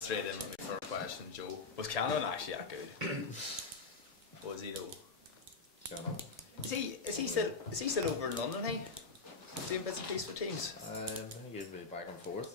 straight in with me for a question, Joe. Was Cameron actually that good? Was he though? Don't know. Is he still over in London? Hey, doing bits and pieces for teams. I think he'd be back and forth.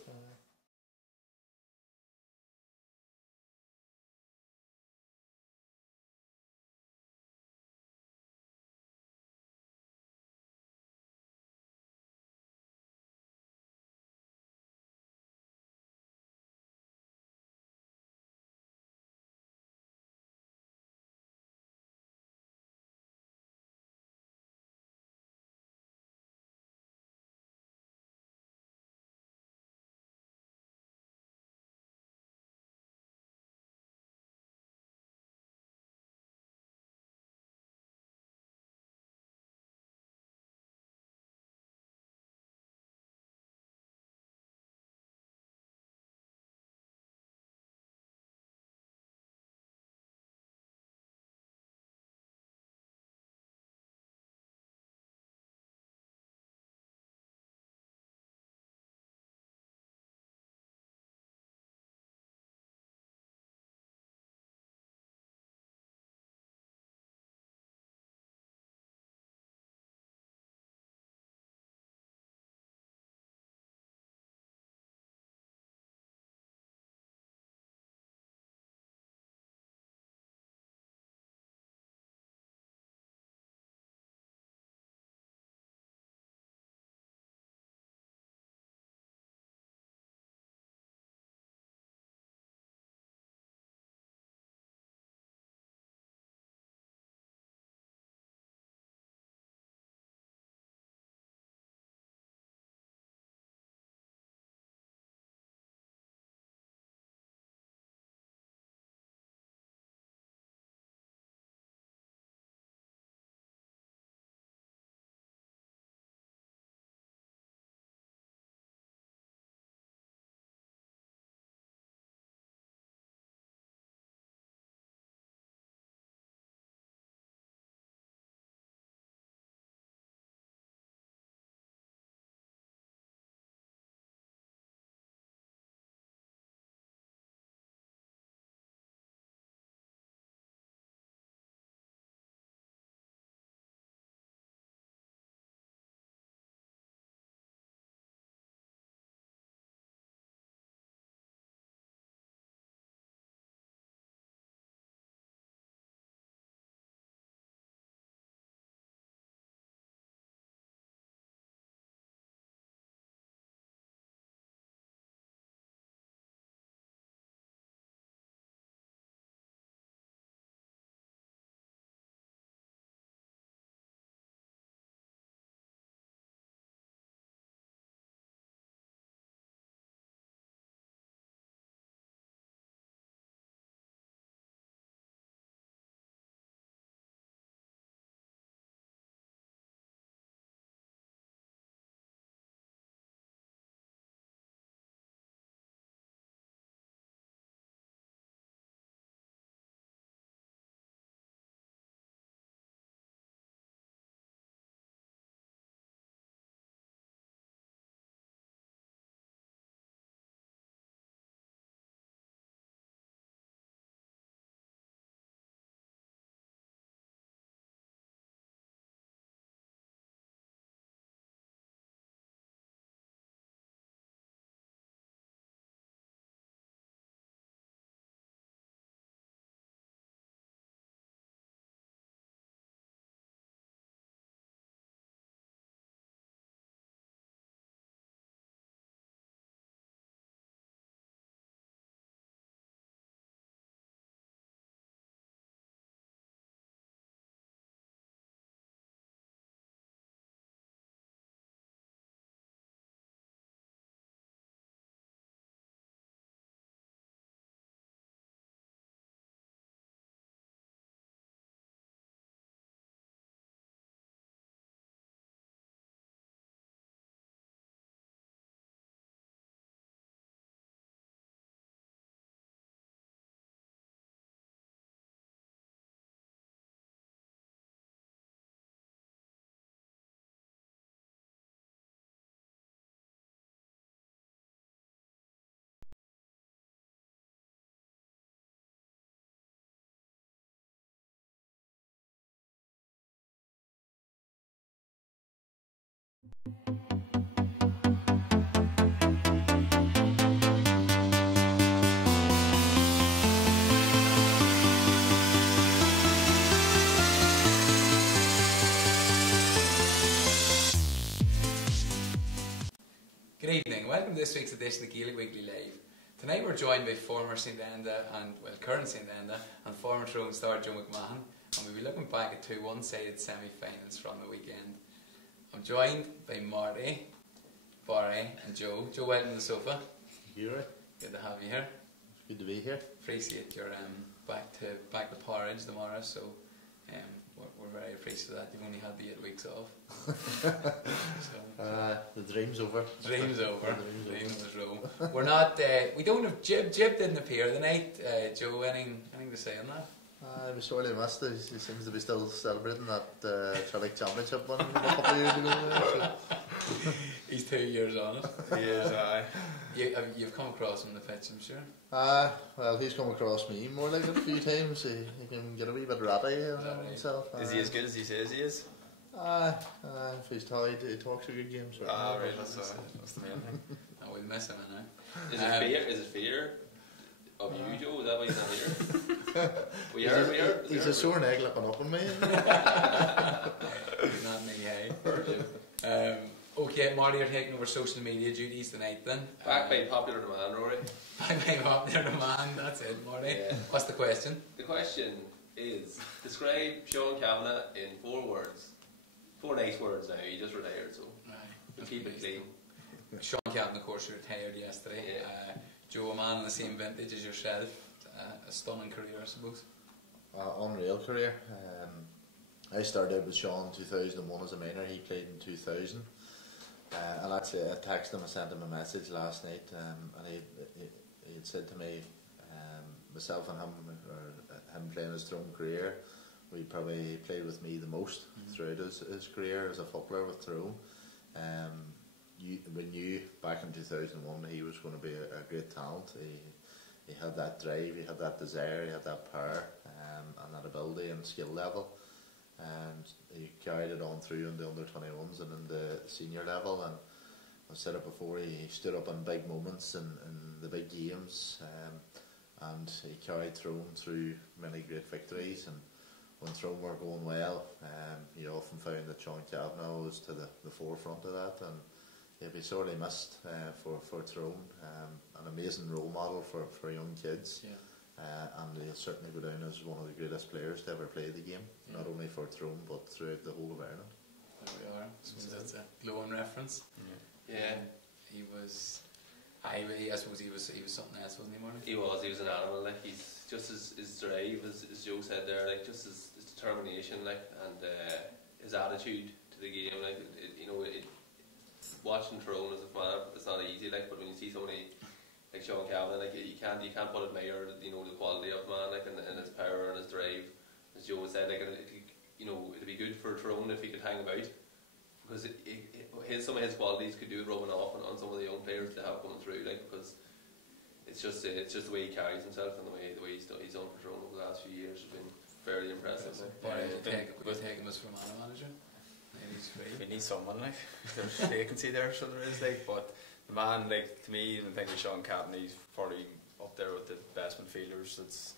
welcome to this week's edition of Gaelic Weekly Live. Tonight we're joined by former St Endas and, well, current St Endas and former Tyrone star Joe McMahon, and we'll be looking back at two one-sided semi-finals from the weekend. I'm joined by Marty, Barry and Joe. Joe, welcome to the sofa. Thank you, Ray. Good to have you here. It's good to be here. Appreciate your back to porridge tomorrow, so we're very appreciative of that. You've only had the 8 weeks off. The dream's over. Dream's over. Dream was wrong. We're not. We don't have Jib. Jib didn't appear tonight. Joe, anything to say on that? I was sorely missed. He seems to be still celebrating that Track Championship one a couple of years ago. So. He's 2 years on it. He is, aye. You've come across him on the pitch, I'm sure. Well, he's come across me more like it a few times. He can get a wee bit ratty himself. Is he as good as he says he is? If he's tired, he talks a good game. So Right, that's the main thing. No, we'll miss him, I know. Is it fear of you, Joe? Is that why he's not here? He's a sore neck looking up on me. Not me, hey. Okay, Marty, you're taking over social media duties tonight then. Back by popular demand, Rory. Back by popular demand, that's it, Marty. Yeah. What's the question? The question is, describe Sean Kavanagh in 4 words. 4 nice words now, he just retired, so we'll keep it clean. Sean Kavanagh, of course, retired yesterday. Yeah. Joe, a man in the same vintage as yourself. A stunning career, I suppose. Unreal career. I started out with Sean in 2001 as a minor. He played in 2000. And actually, I texted him, I sent him a message last night, and he had said to me, myself and him playing his Tyrone career, he probably played with me the most throughout his career as a footballer with Tyrone. We knew back in 2001 he was going to be a great talent. He had that drive, he had that desire, he had that power, and that ability and skill level. And he carried it on through in the under-21s and in the senior level, and I've said it before, he stood up in big moments in the big games, and he carried Tyrone through many great victories. And when Tyrone were going well, you often found that Sean Kavanagh was to the forefront of that, and he'll be sorely missed for Tyrone. An amazing role model for young kids. Yeah. And he'll certainly go down as one of the greatest players to ever play the game, not only for Tyrone but throughout the whole of Ireland. There we are. So that's a glowing reference. Yeah. He was. I suppose he was something else, wasn't he, Marty? He was an animal, like he's just his drive, as Joe said there, like just his determination, like, and his attitude to the game, like watching Tyrone as a fan, it's not easy, like, but when you see somebody like Sean Kavanagh, like you can't but admire the quality of man, like, and his power and his drive, as Joe said, like, and it'd be good for Tyrone if he could hang about, because some of his qualities could do it rubbing off on some of the young players they have coming through, like, because it's just the way he carries himself and the way he's done for Tyrone over the last few years has been fairly impressive. We'll take him as for manager. We need someone, like, there's vacancy there, so there is, like, but the man, like, to me, I think of Sean Kavanagh, he's probably up there with the best midfielders that's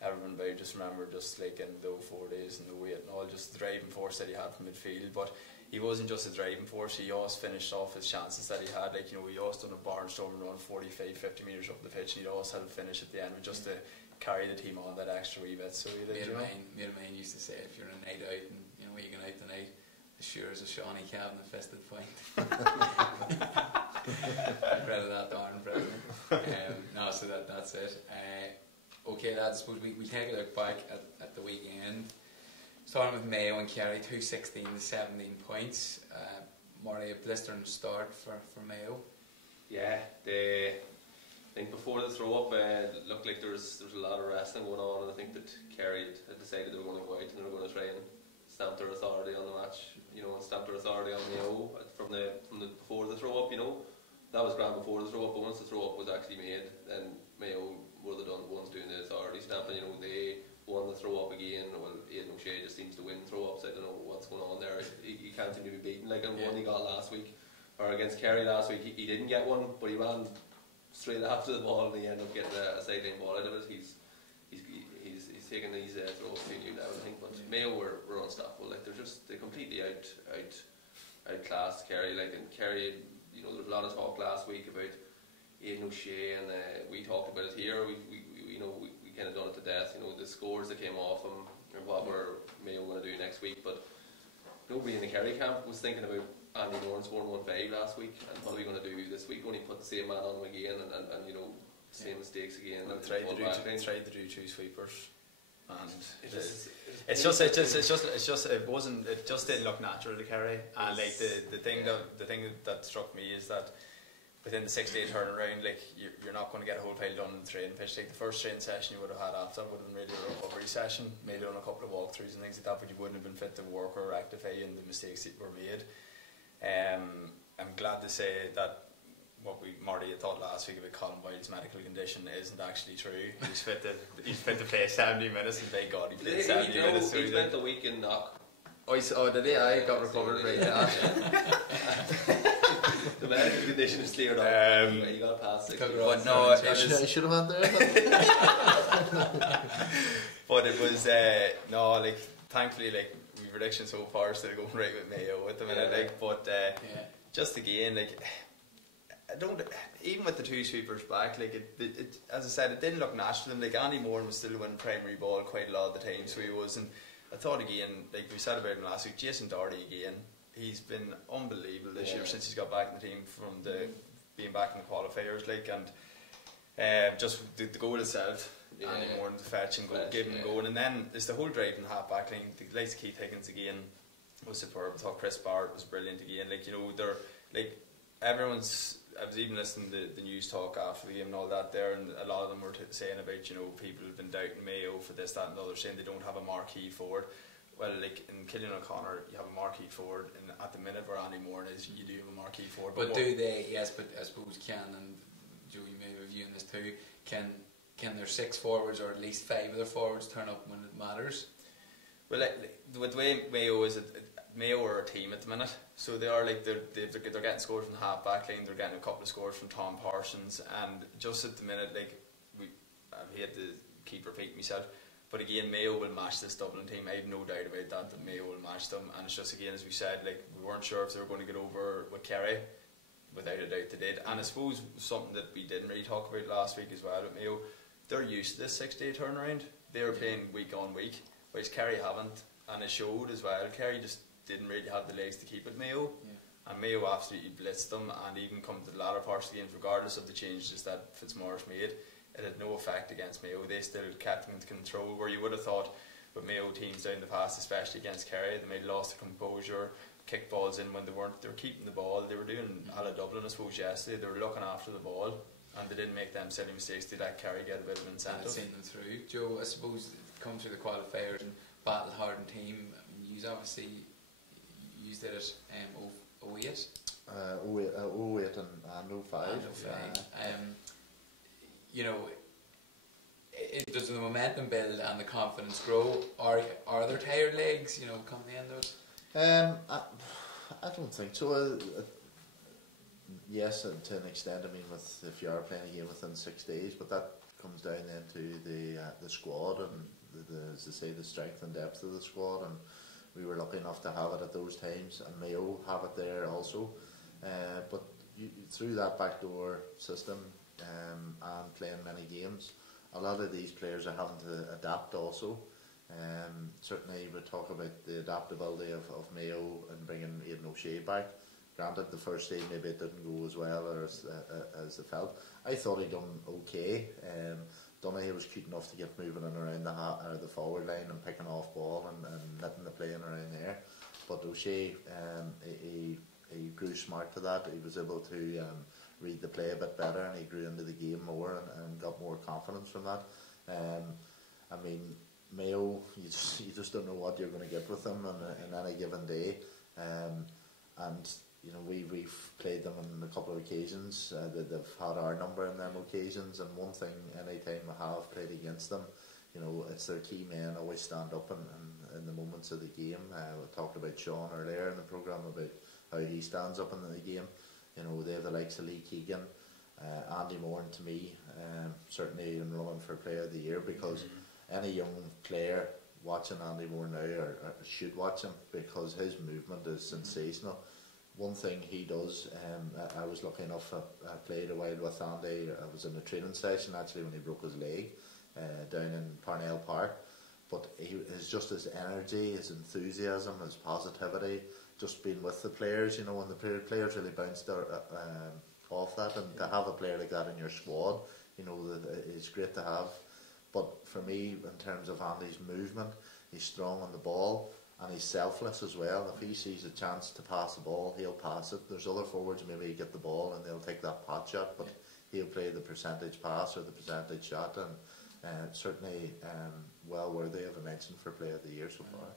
ever been by. Just remember, just like in the 04 days and the weight and all, just the driving force that he had from midfield. But he wasn't just a driving force, he always finished off his chances that he had. Like, he always done a barnstorm run 45-50 metres up the pitch, and he'd always had a finish at the end, just to carry the team on that extra wee bit. So he did, mate of mine used to say, if you're on a night out and you going out tonight, as sure as a Shawnee Kavanagh fisted point. Credit that to Aaron President. No, so that's it. Okay, lads, I suppose we take a look back at the weekend. Starting with Mayo and Kerry, 216 to 17 points. Marty, a blistering start for Mayo. Yeah, I think before the throw up, it looked like there was a lot of wrestling going on, and I think that Kerry had decided they were going to go out and they were going to try and stamp their authority on the match, and stamp their authority on Mayo from the before the throw up, That was grand before the throw up, but once the throw up was actually made, then Mayo were the ones doing the authority stamping. They won the throw up again. Well, Aidan O'Shea just seems to win throw ups. I don't know what's going on there. He can't seem to be beaten. Like, one he got last week, or against Kerry last week, he didn't get one, but he ran straight after the ball and he ended up getting a sideline ball out of it. He's taking these throws to a new level, I think. But Mayo were unstoppable. Like, they completely outclassed Kerry. Like, and Kerry, you know, there was a lot of talk last week about Ian O'Shea, and we talked about it here. We kind of done it to death. You know, the scores that came off him, and what were Mayo going to do next week. But nobody in the Kerry camp was thinking about Andy Moran scoring 1-5 last week, and what are we going to do this week? Only put the same man on him again, and you know, same mistakes again. Well, and tried to do two sweepers, and it just didn't look natural to Kerry. And like the thing that struck me is that within the 6 day turnaround, like you're not going to get a whole pile done in the training pitch. Like the first training session you would have had after would have been really a recovery session, maybe done a couple of walkthroughs and things like that, but you wouldn't have been fit to work or rectify in the mistakes that were made. I'm glad to say that what Marty had thought last week about Colin Boyle's medical condition isn't actually true. He's fit to play 70 minutes, and by God, he played 70 minutes. He spent the week in knock. Oh, did he? I got recovered right now. The medical condition is cleared up. You got past 60. But no, I should have had there. But it was like thankfully, like we prediction so far still going right with Mayo at the minute. Like, but just again, like I don't even with the two sweepers back, like it as I said, it didn't look natural to them. Like Andy Moran was still winning primary ball quite a lot of the time, so he was. And I thought again, like we said about him last week, Jason Doherty again. He's been unbelievable this year since he's got back in the team from being back in the qualifiers, like, and just the goal itself, Andy Moran to fetch and give him going, and then it's the whole drive in the half back line. The likes of Keith Higgins again was superb. I thought Chris Barrett was brilliant again. Like, you know, they're like everyone's. I was even listening to the news talk after the game and all that there, and a lot of them were saying about, you know, people have been doubting Mayo for this, that, and the other, saying they don't have a marquee forward. Well, like in Killian O'Connor, you have a marquee forward, and at the minute where Andy Moran is, you do have a marquee forward. But do they? Yes, but I suppose and Joe, you may be viewing this too. Can their 6 forwards or at least 5 of their forwards turn up when it matters? Well, with the way Mayo is, Mayo are a team at the minute, so they are like they're getting scores from the half back line. They're getting a couple of scores from Tom Parsons, and just at the minute, like I hate to keep repeating myself. But again, Mayo will match this Dublin team. I have no doubt about that Mayo will match them. And it's just, again, as we said, like we weren't sure if they were going to get over with Kerry. Without a doubt they did. And I suppose something that we didn't really talk about last week as well with Mayo, they're used to this 6 day turnaround. They were playing week on week, whereas Kerry haven't. And it showed as well. Kerry just didn't really have the legs to keep it Mayo. And Mayo absolutely blitzed them, and even come to the latter parts of the games, regardless of the changes that Fitzmaurice made, it had no effect against Mayo. They still kept them in control, where you would have thought with Mayo teams down the past, especially against Kerry, they may have lost their composure, kicked balls in when they weren't. They were keeping the ball. They were doing a la Dublin, I suppose, yesterday. They were looking after the ball, and they didn't make them silly mistakes. They let Kerry get a bit of an incentive. And seen them through. Joe, I suppose come through the qualifiers and battle hardened team. I mean, you obviously used it at 08. 08 and 05. You know, does the momentum build and the confidence grow? Are there tired legs, you know, come the end of it? I don't think so. Yes, to an extent. I mean, if you are playing a game within 6 days, but that comes down then to the squad and as I say, the strength and depth of the squad. And we were lucky enough to have it at those times, and Mayo have it there also. But through that backdoor system and playing many games, a lot of these players are having to adapt also. Certainly we talk about the adaptability of Mayo and bringing Aidan O'Shea back. Granted, the first day maybe it didn't go as well or as they felt. I thought he done okay. Donaghy was cute enough to get moving in around the forward line and picking off ball and letting the play in around there. But O'Shea, he grew smart to that. He was able to read the play a bit better, and he grew into the game more and got more confidence from that. I mean, Mayo, you just don't know what you're going to get with them on any given day. And you know, we've played them on a couple of occasions. They've had our number in them occasions, and one thing, any time we have played against them, you know, it's their key men always stand up in the moments of the game. We talked about Sean earlier in the programme about how he stands up in the game. You know, they have the likes of Lee Keegan, Andy Moran to me, certainly in running for Player of the Year, because any young player watching Andy Moran now or should watch him, because his movement is sensational. one thing he does, I was lucky enough, I played a while with Andy. I was in a training session actually when he broke his leg down in Parnell Park. But just his energy, his enthusiasm, his positivity, just being with the players, you know, and the players really bounced off that. And to have a player like that in your squad, you know, is great to have. But for me, in terms of Andy's movement, he's strong on the ball. And he's selfless as well. If he sees a chance to pass the ball, he'll pass it. There's other forwards maybe get the ball and they'll take that pot shot, but he'll play the percentage pass or the percentage shot, and certainly well worthy of a mention for Player of the Year so far.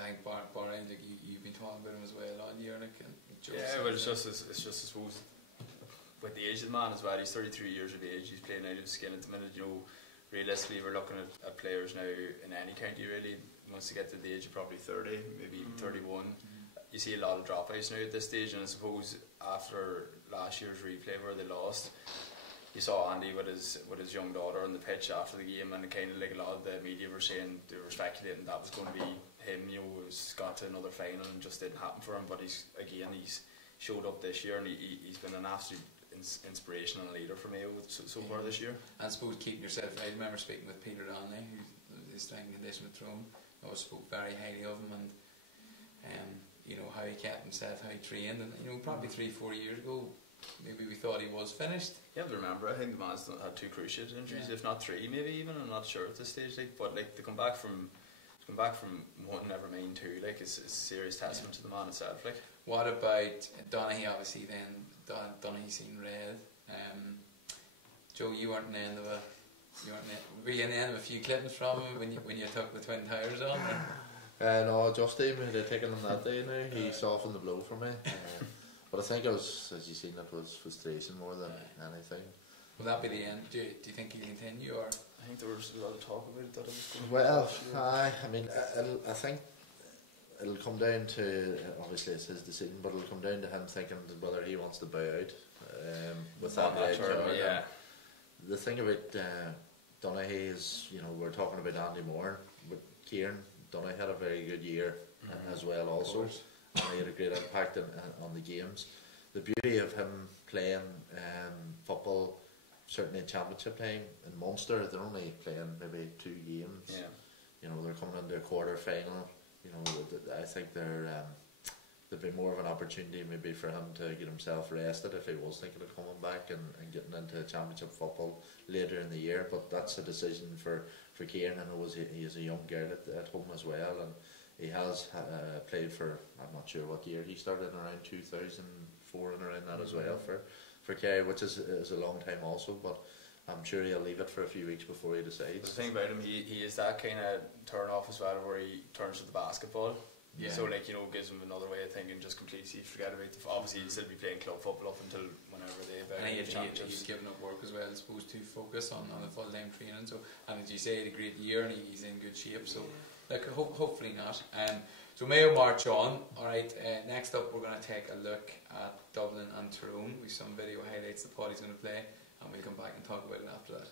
I think Barry, you've been talking about him as well all year. Yeah, well, it's just I suppose with the age of the man as well. He's 33 years of age. He's playing out of his skin at the minute. You know, realistically, we're looking at players now in any county really. Once they get to the age of probably 30, maybe even 31, you see a lot of dropouts now at this stage. And I suppose after last year's replay where they lost, you saw Andy with his young daughter on the pitch after the game, and kind of like a lot of the media were saying, they were speculating that was going to be him. You know, he's got to another final and just didn't happen for him. But he's showed up this year, and he's been an absolute inspirational leader for Mayo so far this year. And I suppose keeping yourself, I remember speaking with Peter Donnelly, who is strength and condition with Tyrone. I spoke very highly of him, and you know how he kept himself, how he trained, and you know probably 3-4 years ago, maybe we thought he was finished. You have to remember, I think the man's had 2 cruciate injuries, if not 3, maybe even. I'm not sure at this stage, but to come back from 1, never mind 2, it's a serious testament to the man itself. What about Donaghy? Obviously, then Donaghy seen red. Joe, you weren't in the end of a. Were you in the end of a few clippings from him when you took the twin tires on? No, just him. They'd taken him that day now. He softened the blow for me. But I think it was, as you seen, it was frustration more than anything. Will that be the end? Do you think he'll continue, or? I think there was a lot of talk about it. That it was going well, I mean, I think it'll come down to, obviously it's his decision, but it'll come down to him thinking whether he wants to bow out with that red card. Yeah. The thing about Donaghy is, you know, we're talking about Andy Moore, but Kieran Donaghy had a very good year as well also, and he had a great impact on the games. The beauty of him playing football, certainly in championship time, in Munster, they're only playing maybe 2 games. Yeah. You know, they're coming into a quarter final. You know, I think there'd be more of an opportunity maybe for him to get himself rested if he was thinking of coming back and getting into championship football later in the year. But that's a decision for Kieran. I know he is a young girl at home as well, and he has played for, I'm not sure what year he started, in around 2004 and around that as well for Kerry, which is a long time also, but I'm sure he'll leave it for a few weeks before he decides. The thing about him, he is that kind of turn off as well, where he turns to the basketball. Yeah. So gives him another way of thinking, just completely forget about obviously he'll still be playing club football up until whenever they he's given up work as well, I suppose, to focus on the full time training. So, and as you say, he had a great year and he's in good shape, so hopefully not. So Mayo march on. Alright, next up we're going to take a look at Dublin and Tyrone with some video highlights the Paddy's going to play, and we'll come back and talk about it after that.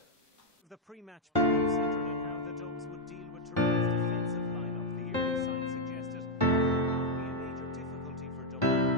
The pre-match meeting centred on how the Dubs would deal with Tyrone's defensive lineup. The early signs suggested it would not be a major difficulty for Dublin.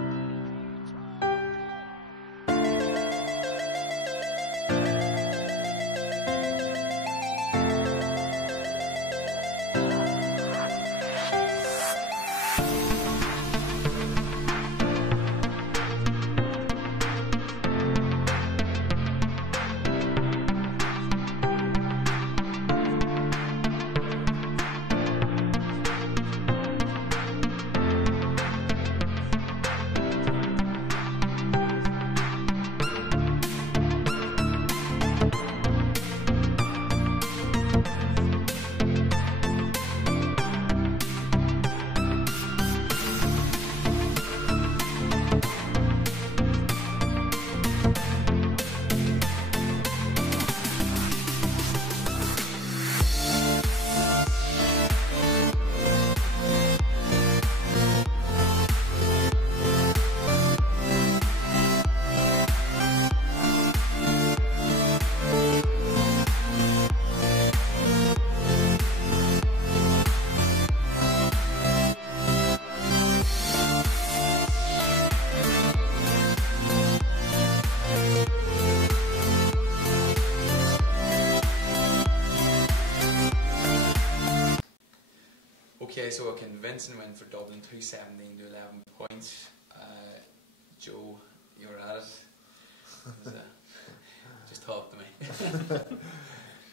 Okay, so a convincing win for Dublin, 217 to 11 points. Joe, you're at it. Just talk to me.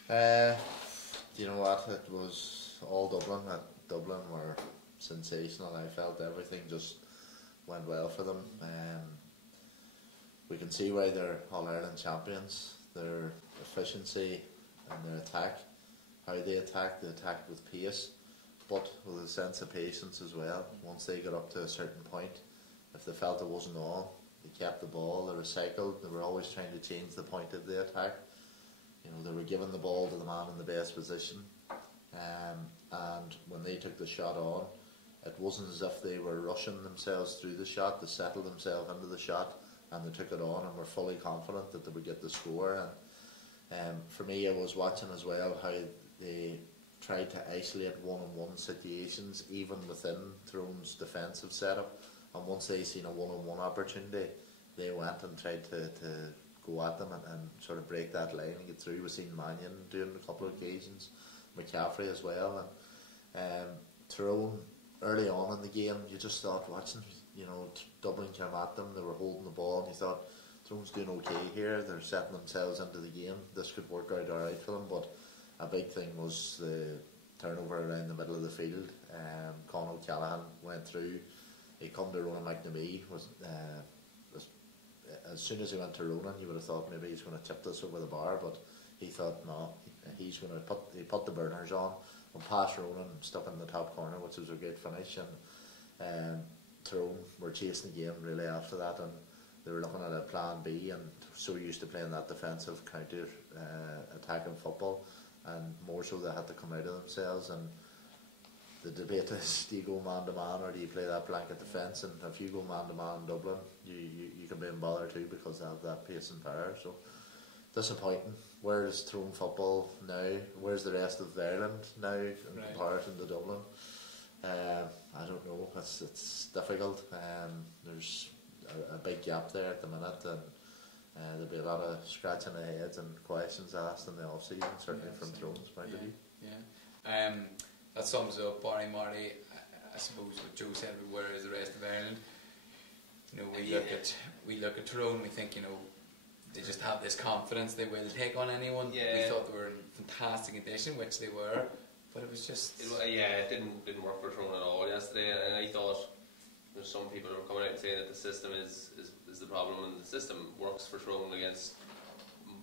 Do you know what? It was all Dublin. Dublin were sensational. I felt everything just went well for them. We can see why they're All-Ireland champions. Their efficiency and their attack, how they attacked with pace, but with a sense of patience as well. Once they got up to a certain point, if they felt it wasn't on, they kept the ball, they recycled, they were always trying to change the point of the attack. You know, they were giving the ball to the man in the best position, and when they took the shot on, it wasn't as if they were rushing themselves through the shot. They settled themselves into the shot and they took it on and were fully confident that they would get the score. And for me, I was watching as well how they tried to isolate one-on-one situations even within Tyrone's defensive setup, and once they seen a one-on-one opportunity, they went and tried to go at them and sort of break that line and get through. We've seen Mannion doing it a couple of occasions, McCaffrey as well, and Tyrone early on in the game, you just thought watching, you know, Dublin came at them, they were holding the ball, and you thought Tyrone's doing okay here, they're setting themselves into the game, this could work out alright for them. But a big thing was the turnover around the middle of the field. Con O'Callaghan went through, he come to Ronan McNamee, as soon as he went to Ronan, you would have thought maybe he's going to tip this over the bar, but he thought no, he's going to put the burners on and pass Ronan and stuck in the top corner, which was a great finish. And Tyrone were chasing the game really after that, and they were looking at a plan B, and so used to playing that defensive counter attacking football, and more so they had to come out of themselves. And the debate is, do you go man to man or do you play that blanket defence? And if you go man to man in Dublin, you can be in bother too, because they have that pace and power. So disappointing. Where's Tyrone football now? Where's the rest of Ireland now in comparison to Dublin? I don't know. It's difficult. There's a big gap there at the minute, and there'll be a lot of scratching their heads and questions asked in the off season, certainly from Tyrone's point of view. Yeah. That sums up Barry Marty. I suppose what Joe said, where is the rest of Ireland? You know, we look at Tyrone, we think, you know, they just have this confidence they will take on anyone. Yeah. We thought they were in fantastic condition, which they were, but it was just it didn't work for Tyrone at all yesterday. And I thought there's some people who were coming out and saying that the system is the problem, and the system works for Tyrone against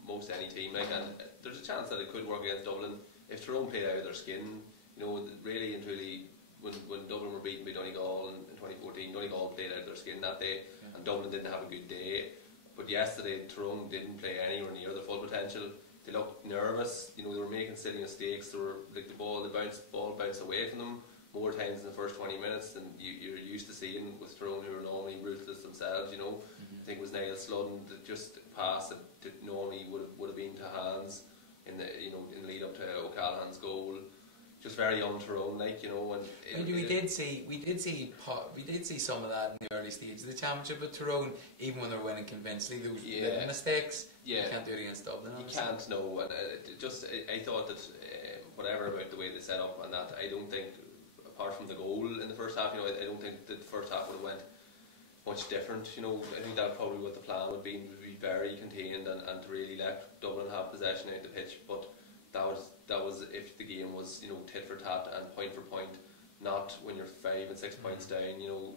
most any team. Like, and there's a chance that it could work against Dublin if Tyrone played out of their skin. You know, really and truly, when Dublin were beaten by Donegal in 2014, Donegal played out of their skin that day, and Dublin didn't have a good day. But yesterday, Tyrone didn't play anywhere near their full potential. They looked nervous. You know, they were making silly mistakes. They were like the ball bounced away from them more times in the first 20 minutes than you're used to seeing with Tyrone, who are normally ruthless themselves. You know, I think it was Niall Sludden that just passed that normally would have been to hands in the lead up to O'Callaghan's goal. Just very un-Tyrone, like, you know. And we did see some of that in the early stages of the championship with Tyrone, even when they're winning convincingly. Those little mistakes, you can't do it against Dublin. You can't, no. And I thought that whatever about the way they set up and that, I don't think, apart from the goal in the first half, you know, I don't think that the first half would have went much different. You know, I think that probably what the plan would be very contained and to really let Dublin have possession out the pitch. But that was if the game was, you know, tit for tat and point for point, not when you're 5 and 6 points down. You know,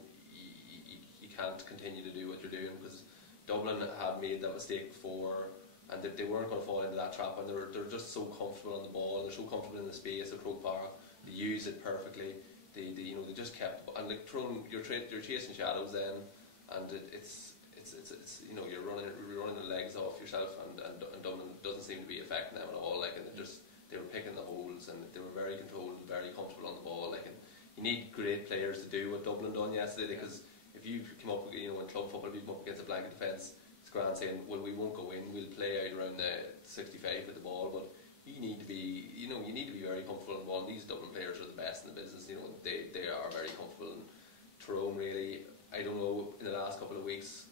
you can't continue to do what you're doing, because Dublin had made that mistake before, and they weren't going to fall into that trap. And they're just so comfortable on the ball. They're so comfortable in the space of Croke Park. They use it perfectly. They just kept, and like Tyrone, you're chasing shadows then, and it's you know, you're running the legs off yourself, and Dublin doesn't seem to be affecting them at all. Like, and they were picking the holes, and they were very controlled and very comfortable on the ball. Like, and you need great players to do what Dublin done yesterday, because if you come up, you know, in club football, if you come up against a blanket defence, it's grand saying, well, we won't go in, we'll play out around the 65 with the ball, but you need to be very comfortable on the ball. And these Dublin players are the best in the business. You know, they are very comfortable. And Tyrone, really, I don't know, in the last couple of weeks,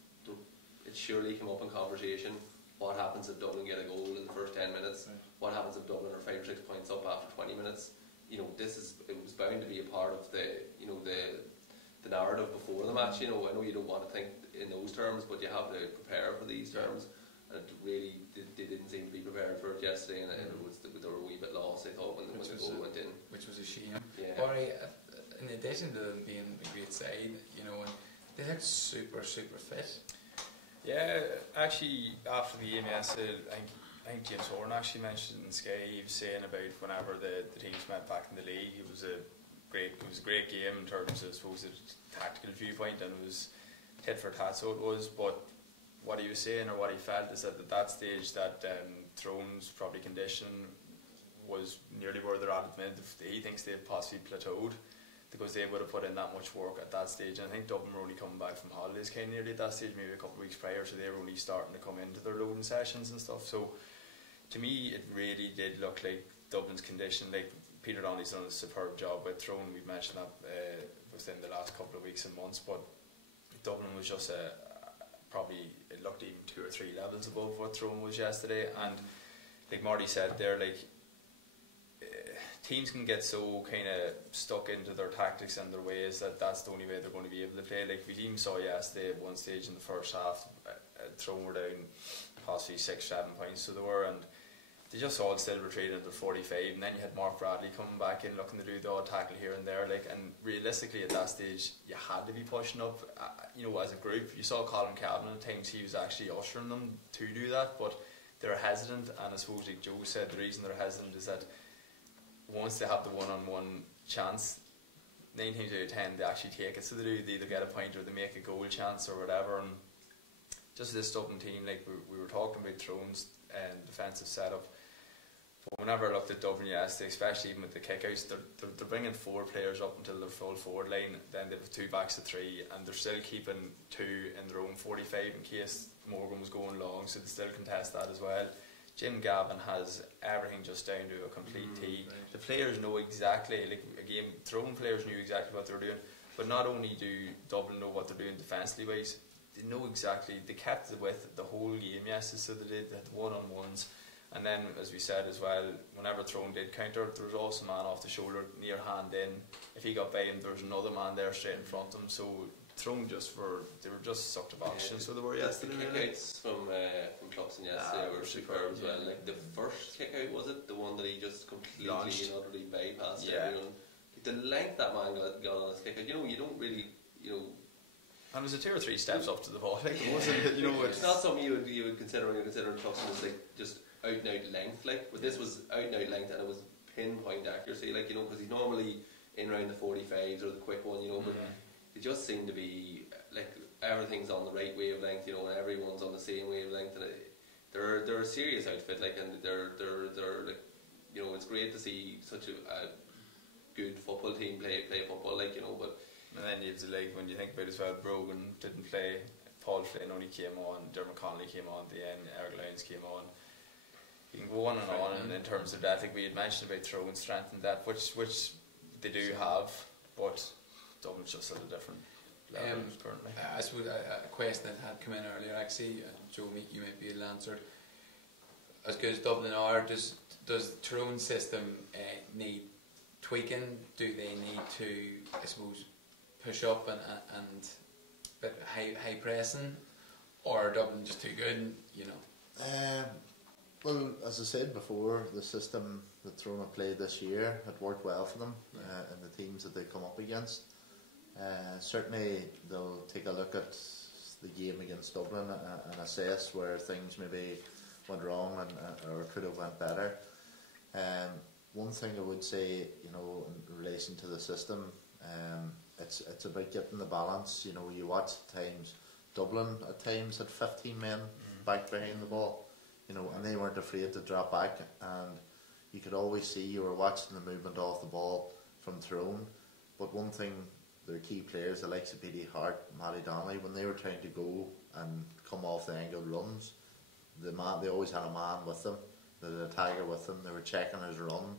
it surely came up in conversation. What happens if Dublin get a goal in the first 10 minutes? What happens if Dublin are 5 or 6 points up after 20 minutes? You know, it was bound to be a part of the narrative before the match. I know you don't want to think in those terms, but you have to prepare for these terms. And it really, they didn't seem to be prepared for it yesterday, and they were a wee bit lost, I thought, when the goal went in. Which was a shame. Yeah. Barry, in addition to them being a great side, and they looked super, super fit. Yeah, actually, after the game yesterday, I think James Horan actually mentioned in Sky, he was saying about whenever the teams met back in the league, it was a great game in terms of, I suppose, the tactical viewpoint, and it was tit for tat, so it was. But what he was saying, or what he felt, is that at that stage that Tyrone's probably condition was nearly where they're at the minute. He thinks they've possibly plateaued because they would have put in that much work at that stage. And I think Dublin were only coming back from holidays kind of nearly at that stage, maybe a couple of weeks prior, so they were only starting to come into their loading sessions and stuff. So to me, it really did look like Dublin's condition, like Peter Donnelly's done a superb job with Tyrone. We've mentioned that within the last couple of weeks and months, but Dublin was just probably, it looked even 2 or 3 levels above what Tyrone was yesterday. And like Marty said there, like teams can get so kind of stuck into their tactics and their ways that that's the only way they're going to be able to play. Like we even saw yesterday at one stage in the first half, Tyrone were down possibly 6-7 points, so they were, and they just all still retreated into 45, and then you had Mark Bradley coming back in looking to do the odd tackle here and there, like, and realistically at that stage you had to be pushing up, as a group. You saw Colin Cavan at times, he was actually ushering them to do that, but they're hesitant. And I suppose, like Joe said, the reason they're hesitant is that once they have the one-on-one chance, 9 times out of 10 they actually take it, so they either get a point or they make a goal chance or whatever. And just this Dublin team, like we were talking about Tyrone's defensive setup, but whenever I looked at Dublin yesterday, especially even with the kickouts, they're bringing 4 players up until their full forward line, then they have 2 backs of 3, and they're still keeping 2 in their own 45 in case Morgan was going long, so they still contest that as well. Jim Gavin has everything just down to a complete tee. Right. The players know exactly, like again, Tyrone players knew exactly what they were doing, but not only do Dublin know what they're doing defensively wise, they know exactly, they kept it with the whole game yesterday, so they had one-on-ones. And then, as we said as well, whenever Tyrone did counter, there was also a man off the shoulder, near hand in. If he got by him, there was another man there straight in front of him. So Tyrone they were just sucked of oxygen. So they were yesterday. The kickouts from Cluxon yesterday were superb as well. Like the first kickout, was it the one that he just completely and utterly bypassed everyone? The length that man got on his kickout, you don't really, And it was a 2 or 3 steps up to the ball. Like it wasn't, it's not something you would consider when you're considering Cluxon as like just out and out length, like, but this was out and out length, and it was pinpoint accuracy, like, because he's normally in around the 45s or the quick one, but it just seemed to be like everything's on the right wavelength, and everyone's on the same wavelength, and they're a serious outfit, like, and they're like, it's great to see such a good football team play football, like, but. And then you have to, like, when you think about it as well, Brogan didn't play, Paul Flynn only came on, Dermot Connolly came on at the end, Eric Lyons came on. You can go on and on in terms of that. I think we had mentioned about Tyrone strength and that, which they do have, but Dublin's just at a different level currently. I suppose a question that had come in earlier, actually, Joe, you might be able to answer it. As good as Dublin are, does Tyrone's system need tweaking? Do they need to, I suppose, push up and bit high pressing, or are Dublin just too good? Well, as I said before, the system that Tyrone have played this year had worked well for them and the teams that they come up against. Certainly they'll take a look at the game against Dublin and assess where things maybe went wrong or could have went better. One thing I would say, in relation to the system, it's about getting the balance. You watch at times, Dublin at times had 15 men back behind the ball. And they weren't afraid to drop back, and you could always see, you were watching the movement off the ball from Tyrone. But one thing, their key players, the likes of P.D. Hart, Matty Donnelly, when they were trying to go and come off the angled runs, they always had a man with them, the tagger with them. They were checking his run.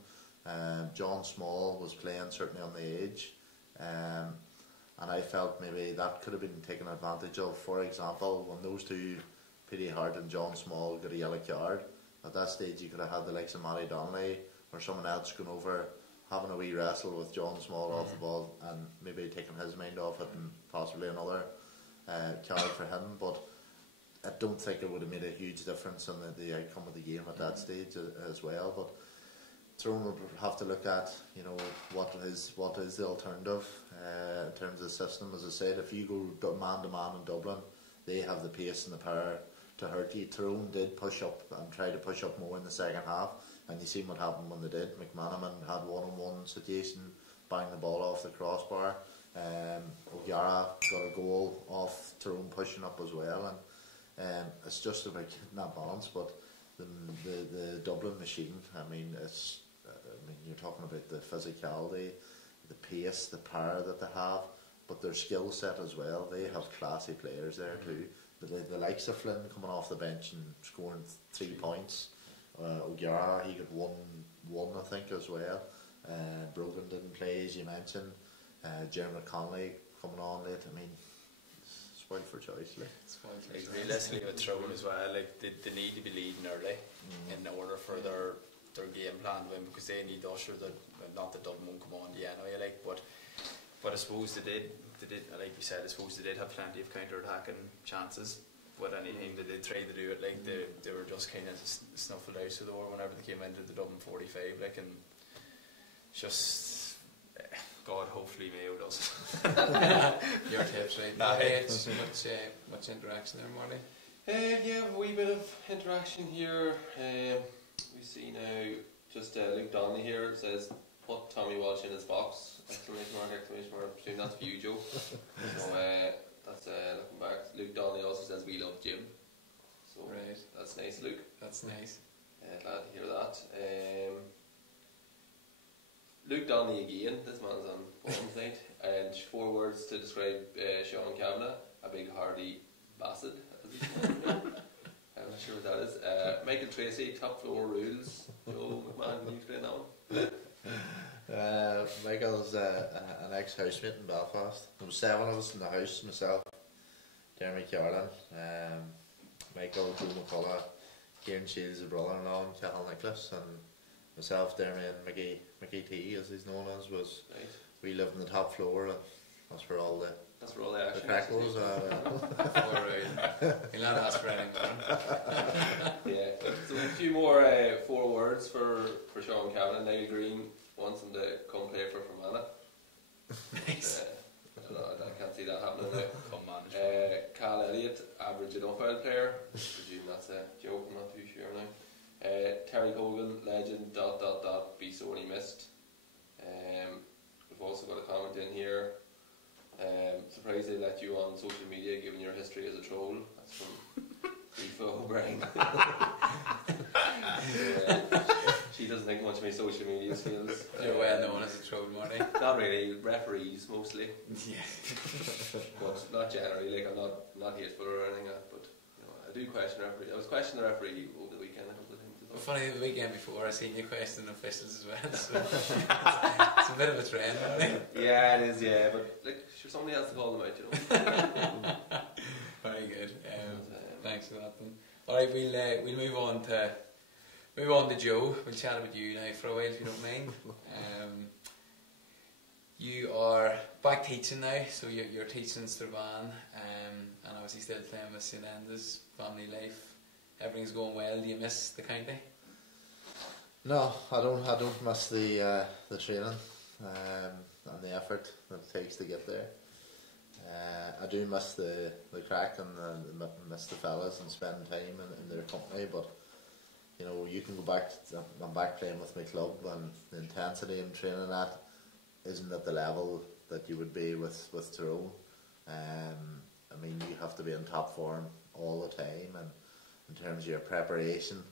John Small was playing certainly on the edge, and I felt maybe that could have been taken advantage of. For example, when those two, P.D. Hart and John Small, got a yellow card, at that stage you could have had the likes of Matty Donnelly or someone else going over having a wee wrestle with John Small off the ball and maybe taking his mind off it and possibly another carry for him. But I don't think it would have made a huge difference in the outcome of the game at that stage as well. But Tyrone would have to look at, you know, what is the alternative in terms of the system. As I said, if you go man to man in Dublin, they have the pace and the power to hurt you. Tyrone did push up and try to push up more in the second half, and you seen what happened when they did. McMahon had one-on-one situation, banged the ball off the crossbar. O'Gara got a goal off Tyrone pushing up as well, and it's just about getting that balance. But the Dublin machine, I mean, you're talking about the physicality, the pace, the power that they have, but their skill set as well. They have classy players there too. The likes of Flynn coming off the bench and scoring 3 points. O'Gara, he got one I think as well. Brogan didn't play, as you mentioned. Jeremy Connolly coming on late. I mean, spoiled for choice. Like realistically with Tyrone as well, like they need to be leading early in order for their game plan to win, because they need to usher that, not that Dublin won't come on anyway, like, but I suppose they did, like you said, I suppose they did have plenty of counter-attacking chances, but anything they did try to do it, like they were just kind of snuffled out of the door whenever they came into the Dublin 45, like, and just God, hopefully Mayo does. Your tips, right? Much interaction there, Marty? Yeah, a wee bit of interaction here. We see now just Luke Donnelly here says, "Put Tommy Walsh in his box!" Exclamation mark! Exclamation mark! Presume that's for you, Joe. So that's looking back. Luke Donnelly also says, "We love Jim." So right, that's nice, Luke. That's nice. Glad to hear that. Luke Donnelly again. This man's on form tonight. And 4 words to describe Sean Kavanagh: a big hardy bastard. I'm not sure what that is. Michael Tracy, top floor rules. Joe McMahon, can you explain that one? Michael's an ex-housemate in Belfast. There was 7 of us in the house: myself, Jeremy Carlin, Michael, Joe McCullough, Kieran Shields, the brother-in-law, and Cal Nicholas, and myself, Jeremy, and Mickey T, as he's known as, was. Right. We lived on the top floor, and that's where all the action crack was. You'll not ask for anything. Yeah. So a few more 4 words for Sean Kavanagh. Niall Green wants him to come play for Fermanagh. Nice. I can't see that happening now. Come on. Cal Elliott, average enough player. I presume that's a joke, I'm not too sure now. Terry Hogan, legend, ... be sorely missed. We've also got a comment in here. Surprised they let you on social media given your history as a troll. That's from Aoife O'Brien. She doesn't think much of my social media skills. You're well known as a troll, Marty. Not really, referees mostly. Yeah. But not generally, like I'm not hateful or anything like that, but you know, I do question referee. I was questioning the referee over the weekend a couple of times. Well, funny, the weekend before I seen you question officials as well, so it's a bit of a trend, Marty. Yeah, it is, yeah, but like, sure, somebody has to call them out, you know. Very good. Thanks for that then. Alright, we'll move on to Joe. We'll chat about you now for a while if you don't mind. You are back teaching now, so you're teaching Strabane, and obviously still playing with St Endas, family life. Everything's going well. Do you miss the county? No, I don't miss the training and the effort that it takes to get there. I do miss the crack and miss the fellas and spending time in their company, but you know, you can go back. I'm back playing with my club, and the intensity in training at isn't at the level that you would be with Tyrone. I mean, you have to be in top form all the time, and in terms of your preparation,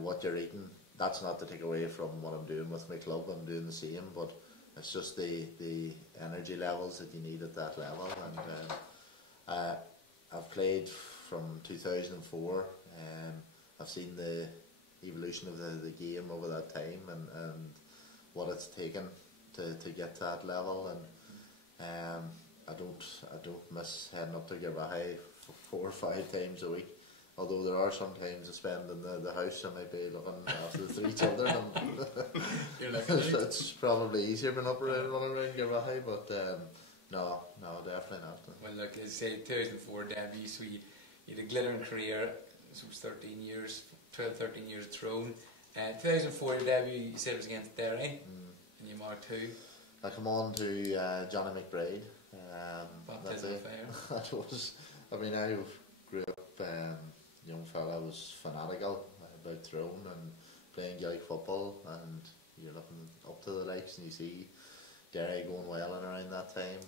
what you're eating. That's not to take away from what I'm doing with my club. I'm doing the same, but it's just the energy levels that you need at that level. And I've played from 2004. I've seen the evolution of the game over that time, and what it's taken to get to that level. And I don't miss heading up to Gilbahey 4 or 5 times a week. although there are some times I spend in the house, I might be looking after the 3 children. And You're looking at it. it's probably easier than running around give a high, but no, definitely not. Well, look, as I say, 2004 debut, so you had a glittering career, so it was 13 years at Tyrone. 2004 your debut, you said it was against Derry, and you marked 2. I come on to Johnny McBride. Baptism of fire. That was, I mean, I grew up, young fella, I was fanatical about Tyrone and playing Gaelic football, and you're looking up to the likes and you see Derry going well and around that time,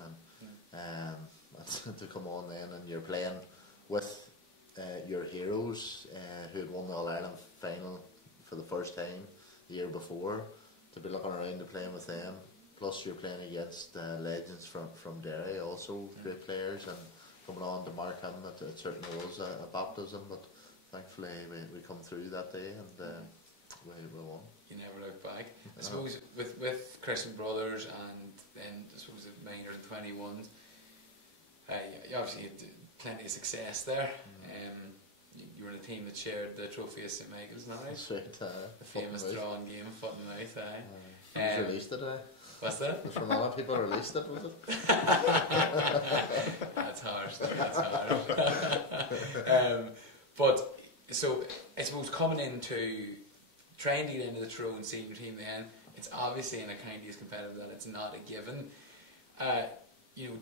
and to come on then and you're playing with your heroes who had won the All-Ireland final for the first time the year before, to be looking around and playing with them, plus you're playing against legends from Derry, also great players, and coming on to mark him, it certainly was a baptism, but thankfully we come through that day and we won. You never look back. I suppose with Christian Brothers and then I suppose the minors and 21s, you obviously had plenty of success there. You were in a team that shared the trophy of St Michael's, not right? That's right. The famous drawn game, foot and mouth. Who's released it? What's that? There's from other people released it, was it? That's harsh. That's harsh. But so I suppose coming into trying to get into the Tyrone senior team, then it's obviously in a county as competitive that it's not a given.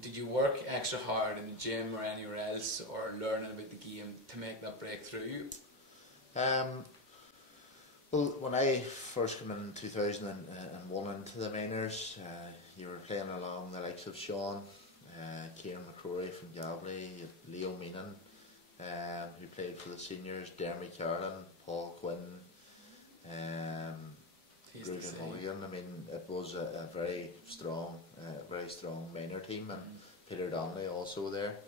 Did you work extra hard in the gym or anywhere else, or learning about the game to make that breakthrough? Well, when I first came in 2001 into the minors, you were playing along the likes of Sean, Kieran McCrory from Gavley, Leo Meenan, who played for the seniors, Dermy Carlin, Paul Quinn, Ruben Mulligan. I mean, it was a very strong minor team, and Peter Donnelly also there.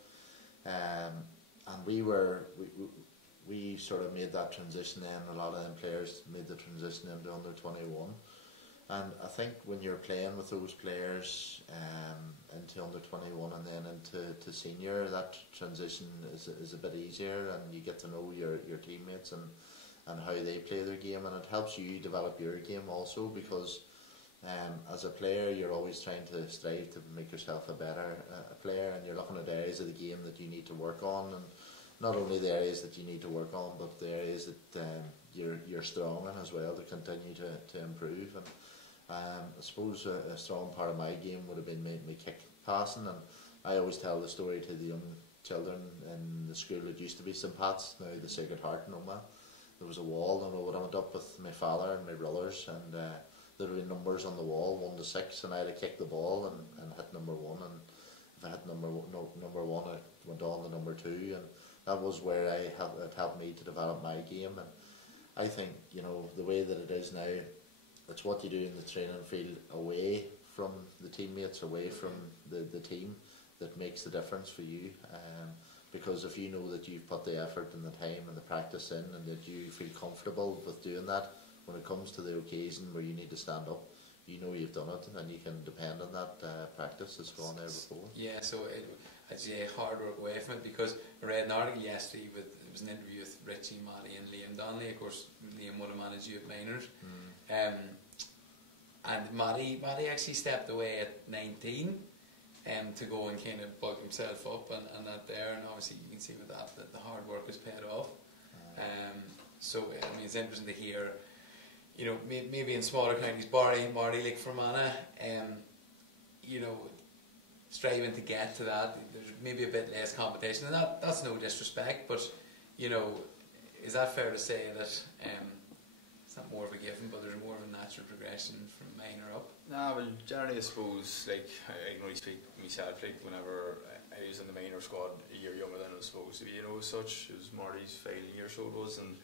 And we sort of made that transition then. A lot of them players made the transition into under 21. And I think when you're playing with those players into under 21 and then into senior, that transition is a bit easier, and you get to know your teammates and how they play their game, and it helps you develop your game also, because as a player you're always trying to strive to make yourself a better player, and you're looking at areas of the game that you need to work on, and not only the areas that you need to work on, but the areas that you're strong in as well, to continue to improve. And I suppose a strong part of my game would have been my kick passing, and I always tell the story to the young children in the school that used to be St Pat's, now the Sacred Heart in Omagh. There was a wall, and I would end up with my father and my brothers, and there would be numbers on the wall, 1 to 6, and I had to kick the ball and hit number 1, and if I hit number 1, I went on to number 2, and that was where it helped me to develop my game. And I think, the way that it is now, it's what you do in the training field away from the teammates, away from the team, that makes the difference for you. Because if you know that you've put the effort and the time and the practice in, and that you feel comfortable with doing that, when it comes to the occasion where you need to stand up, you know you've done it, and you can depend on that practice that's gone there before. Yeah, so I'd say hard work away from it, because I read an article yesterday it was an interview with Richie, Matty and Liam Donnelly. Of course, Liam would have managed you at minors. And Matty actually stepped away at 19 to go and kind of bulk himself up and that there, and obviously you can see with that the hard work has paid off. So I mean, it's interesting to hear, maybe in smaller counties, Barry like Fermanagh, striving to get to that. There's maybe a bit less competition, and that's no disrespect, but is that fair to say that it's not more of a given, but there's more of a natural progression from minor up? No, well, generally I suppose, I can only speak myself, whenever I was in the minor squad a year younger than I was supposed to be, as such. It was Marty's final year, so it was, and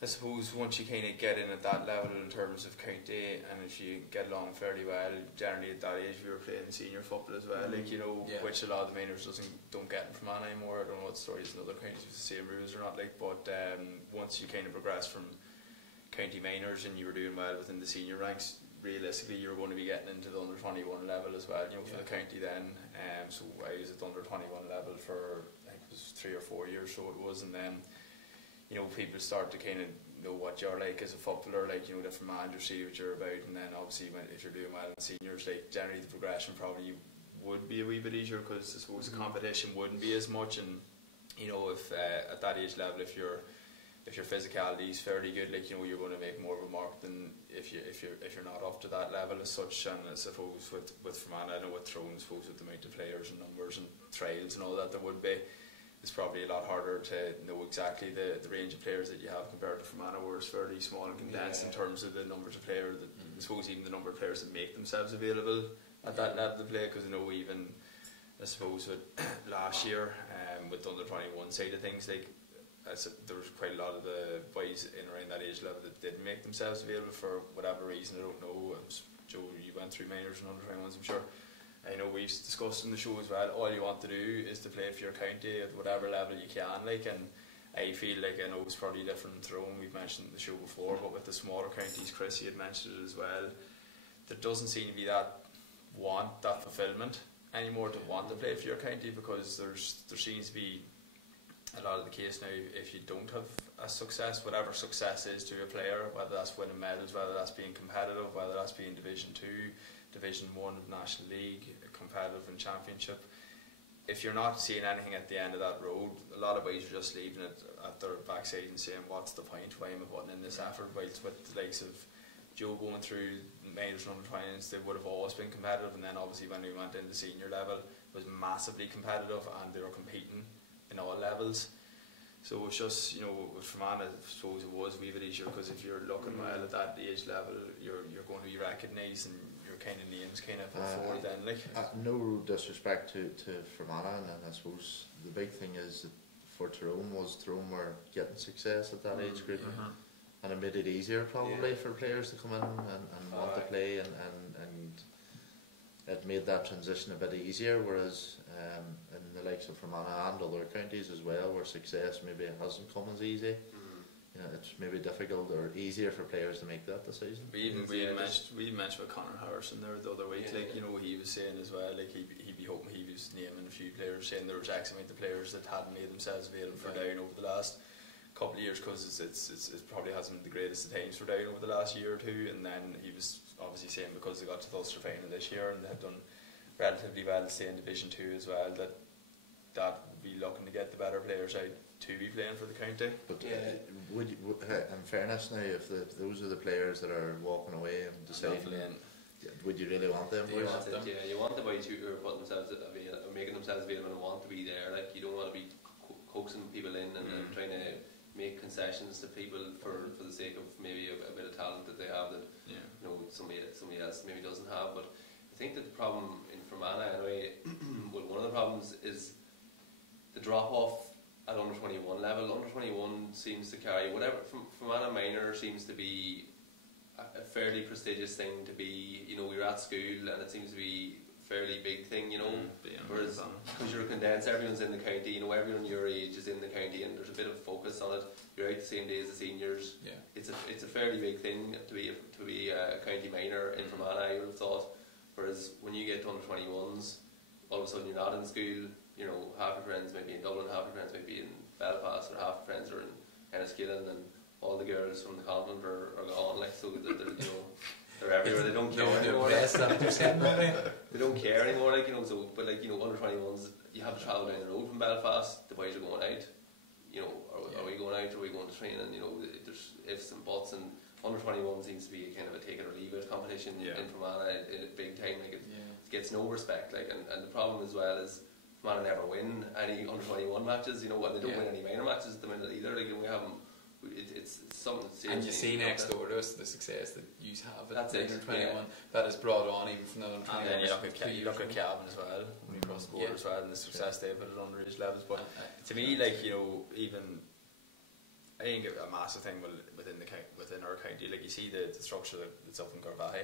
I suppose once you kind of get in at that level in terms of county, and if you get along fairly well, generally at that age we were playing senior football as well, which a lot of the minors don't get from Anna anymore. I don't know what stories in other counties with the same rules or not, but once you kind of progress from county minors and you were doing well within the senior ranks, realistically you were going to be getting into the under 21 level as well, for the county then. So I was at the under 21 level for, I think it was 3 or 4 years, so it was, and then you know, people start to kind of know what you're like as a footballer, like, you know, different managers see what you're about, and then obviously if you're doing well in seniors, like, generally the progression probably would be a wee bit easier, because I suppose the competition wouldn't be as much, and, you know, if at that age level, if your physicality is fairly good, like, you know, you're going to make more of a mark than if you're not up to that level as such. And I suppose with Fermanagh, I know with Tyrone, I suppose with the amount of players and numbers and trials and all that there would be, it's probably a lot harder to know exactly the range of players that you have compared to Fermanagh, where it's fairly small and condensed in terms of the numbers of players. I suppose even the number of players that make themselves available at that level to play, because I know even, I suppose with last year with the under 21 side of things, like, there was quite a lot of the boys in around that age level that didn't make themselves available for whatever reason. I don't know. Joe, you went through minors and under 21s, I'm sure. I know we've discussed in the show as well, all you want to do is to play for your county at whatever level you can, like, and I feel like, I know it's probably different in Tyrone, we've mentioned the show before, but with the smaller counties, Chris, you had mentioned it as well, there doesn't seem to be that fulfilment anymore to want to play for your county, because there seems to be a lot of the case now, if you don't have a success, whatever success is to a player, whether that's winning medals, whether that's being competitive, whether that's being Division 2, Division 1 of National League, competitive in Championship, if you're not seeing anything at the end of that road, a lot of boys are just leaving it at their backside and saying, what's the point, why am I putting in this effort? Whilst with the likes of Joe going through minors and under 20s, they would have always been competitive, and then obviously when we went into senior level, it was massively competitive and they were competing in all levels. So it's just, you know, with Fermanagh, I suppose it was a wee bit easier, because if you're looking well at that age level, you're going to be recognised and your kind of names kind of put forward then, like. No disrespect to Fermanagh, and I suppose the big thing is that for Tyrone were getting success at that age group, and it made it easier probably for players to come in and want to play, and it made that transition a bit easier, whereas in the likes of Fermanagh and other counties as well, where success maybe hasn't come as easy, you know, it's maybe difficult or easier for players to make that decision. We mentioned with Conor Harrison there the other week, like, you know, he was saying as well, like, he'd be hoping, he was naming a few players, saying there was X amount of players that hadn't made themselves available for Down over the last couple of years, because it probably hasn't been the greatest of times for Down over the last year or two, and then he was obviously saying, because they got to the Ulster final this year and they had done relatively well to stay in Division 2 as well, that would be looking to get the better players out to be playing for the county. But would you, in fairness now, if those are the players that are walking away and deciding, would you really want them? You want the boys who are putting themselves available, making themselves available and want to be there. Like, you don't want to be coaxing people in and trying to make concessions to people for the sake of maybe a bit of talent that they have that you know somebody else maybe doesn't have. But I think that the problem in Fermanagh anyway, well, one of the problems is the drop off at under 21 level. Under 21 seems to carry whatever. Fermanagh minor seems to be a fairly prestigious thing to be. You know, we were at school and it seems to be a fairly big thing. You know, whereas because you're condensed, everyone's in the county. You know, everyone your age is in the county, and there's a bit of focus on it. You're out the same day as the seniors. Yeah. It's a fairly big thing to be a county minor in Fermanagh, I would have thought. Whereas when you get to under 21s, all of a sudden you're not in school. You know, half your friends might be in Dublin, half your friends might be in Belfast, or half your friends are in Enniskillen, and all the girls from the continent are gone. Like, so they're you know, they're everywhere. They don't care anymore. They don't care anymore. Like, you know, so but like, you know, under 21s, you have to travel down the road from Belfast. The boys are going out. You know, are we going out? Or are we going to train? And you know, there's ifs and buts. And under 21 seems to be a kind of a take it or leave it competition in Fermanagh in a big time. Like, it gets no respect. Like, and the problem as well is Fermanagh never win any under 21 matches. You know, and they don't win any minor matches at the minute either. Like, you know, we haven't. It's something. And you see next door to us the success that you have at under 21 that is brought on even from the under 21. And then you look at Calvin as well, when you cross the board as well, and the success they've had at underage levels. But to me, like, you know, even I think a massive thing within our county, like, you see the structure that's up in Garvahe,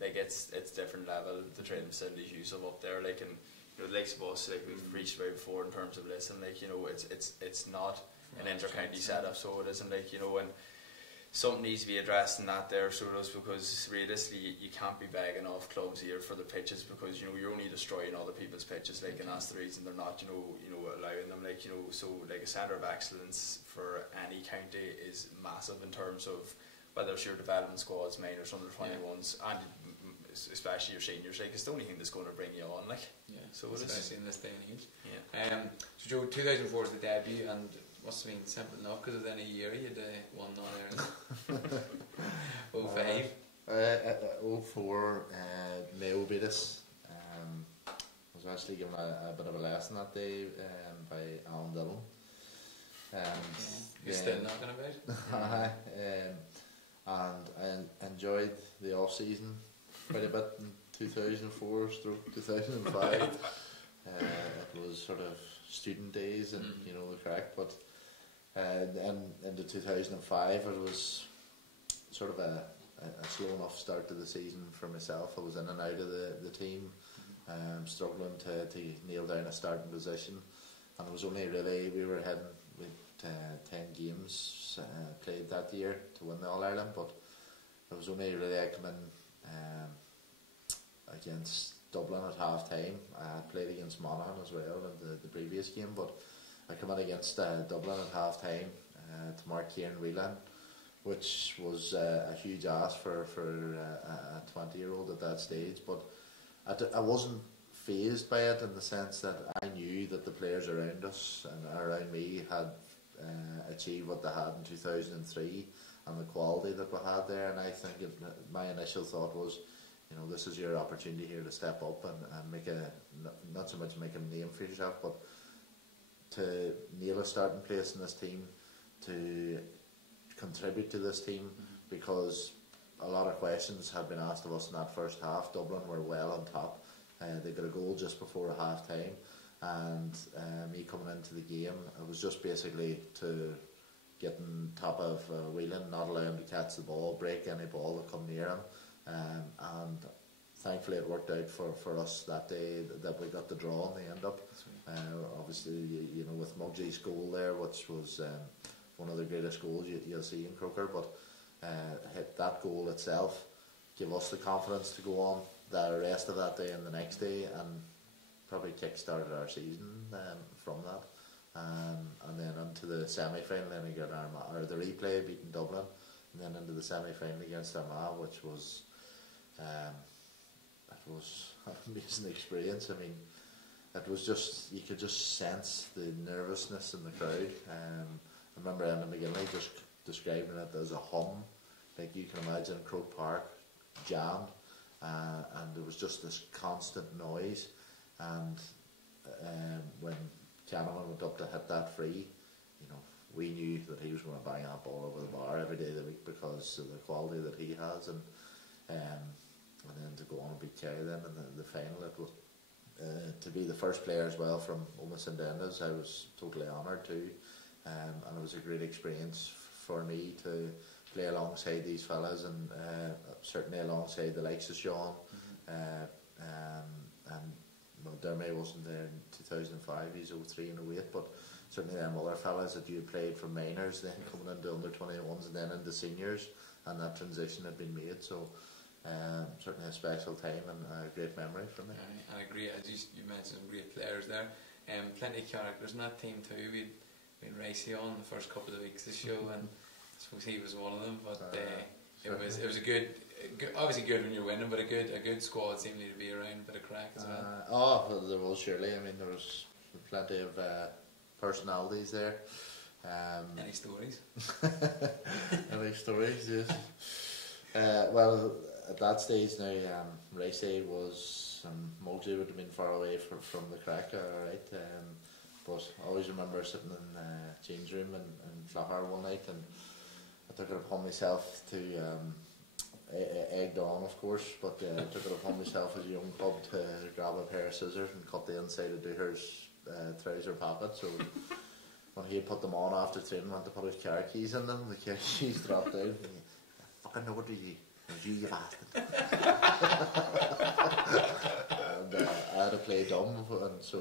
like, it's different level, the training facilities use of up there, like, and you know, the likes of us, like we've reached about before in terms of listen, like, you know, it's not an inter-county setup, so it isn't like, you know, and something needs to be addressed in that there, so it does, because realistically you can't be begging off clubs here for the pitches, because you're only destroying other people's pitches, like, and that's the reason they're not allowing them, like, so like a centre of excellence for any county is massive in terms of whether it's your development squads, minors, under 21s, and especially your seniors, like, it's the only thing that's going to bring you on, like. Yeah, so it is, especially in this day and age. Yeah. So Joe, 2004 was the debut, and must have been simple enough because within a year you'd won All-Ireland. 05. 04, Mayo beat us. I was actually given a bit of a lesson that day by Alan Dillon. You're still knocking about? And I enjoyed the off-season quite a bit in 2004 stroke 2005. It was sort of student days and the crack, but and into 2005 it was sort of a slow enough start to the season for myself. I was in and out of the team, struggling to nail down a starting position, and it was only really we were heading with 10 games played that year to win the All-Ireland, but it was only really I come in against Dublin at half time. I had played against Monaghan as well in the previous game, but I come in against Dublin at half time to mark Kieran Whelan, which was a huge ask for a 20-year-old at that stage, but I wasn't fazed by it in the sense that I knew that the players around us and around me had achieved what they had in 2003 and the quality that we had there, and I think my initial thought was, this is your opportunity here to step up and make not so much make a name for yourself, but to nail a starting place in this team, to contribute to this team, because a lot of questions had been asked of us in that first half. Dublin were well on top. They got a goal just before half time, and me coming into the game, it was just basically to get on top of Whelan, not allow him to catch the ball, break any ball that come near him, and thankfully it worked out for us that day that we got the draw in the end up. Obviously, with Muggsy's goal there, which was one of the greatest goals you'll see in Croker, but hit that goal itself gave us the confidence to go on the rest of that day and the next day, and probably kick-started our season from that. And then into the semi-final, then we got the replay beating Dublin, and then into the semi-final against Armagh, which was it was an amazing experience. I mean, it was just, you could just sense the nervousness in the crowd. I remember Anna McGinley just describing it as a hum, like you can imagine Croke Park jammed, and there was just this constant noise, and when Canavan went up to hit that free, we knew that he was going to bang that ball over the bar every day of the week because of the quality that he has, and then to go on and beat Kerry then in the final, it was to be the first player as well from omagh St Endas. I was totally honoured too, and it was a great experience for me to play alongside these fellas, and certainly alongside the likes of Sean, and Dermot wasn't there in 2005, he's 03 and 08, but certainly them other fellas that you had played from minors, then coming into under 21s and then into seniors, and that transition had been made, so certainly a special time and a great memory for me. And I agree, as you mentioned, some great players there, plenty of characters in that team too. We'd been Racy on the first couple of weeks of the show, and I suppose he was one of them, but it was a good, obviously good when you're winning, but a good squad seemed to be around, a bit of crack as well. There was surely. I mean, there was plenty of personalities there. Any stories? Any stories? Yes. Well, at that stage now, Racy was, Mugsy would have been far away from the crack, alright. But I always remember sitting in Jean's room in Flahar one night, and I took it upon myself to, egged on of course, but I took it upon myself as a young cub to grab a pair of scissors and cut the inside of Dooher's trouser pocket. So when he had put them on after training, went to put his car keys in them, the car keys dropped out. And I fucking know what you bastard. And I had to play dumb, and so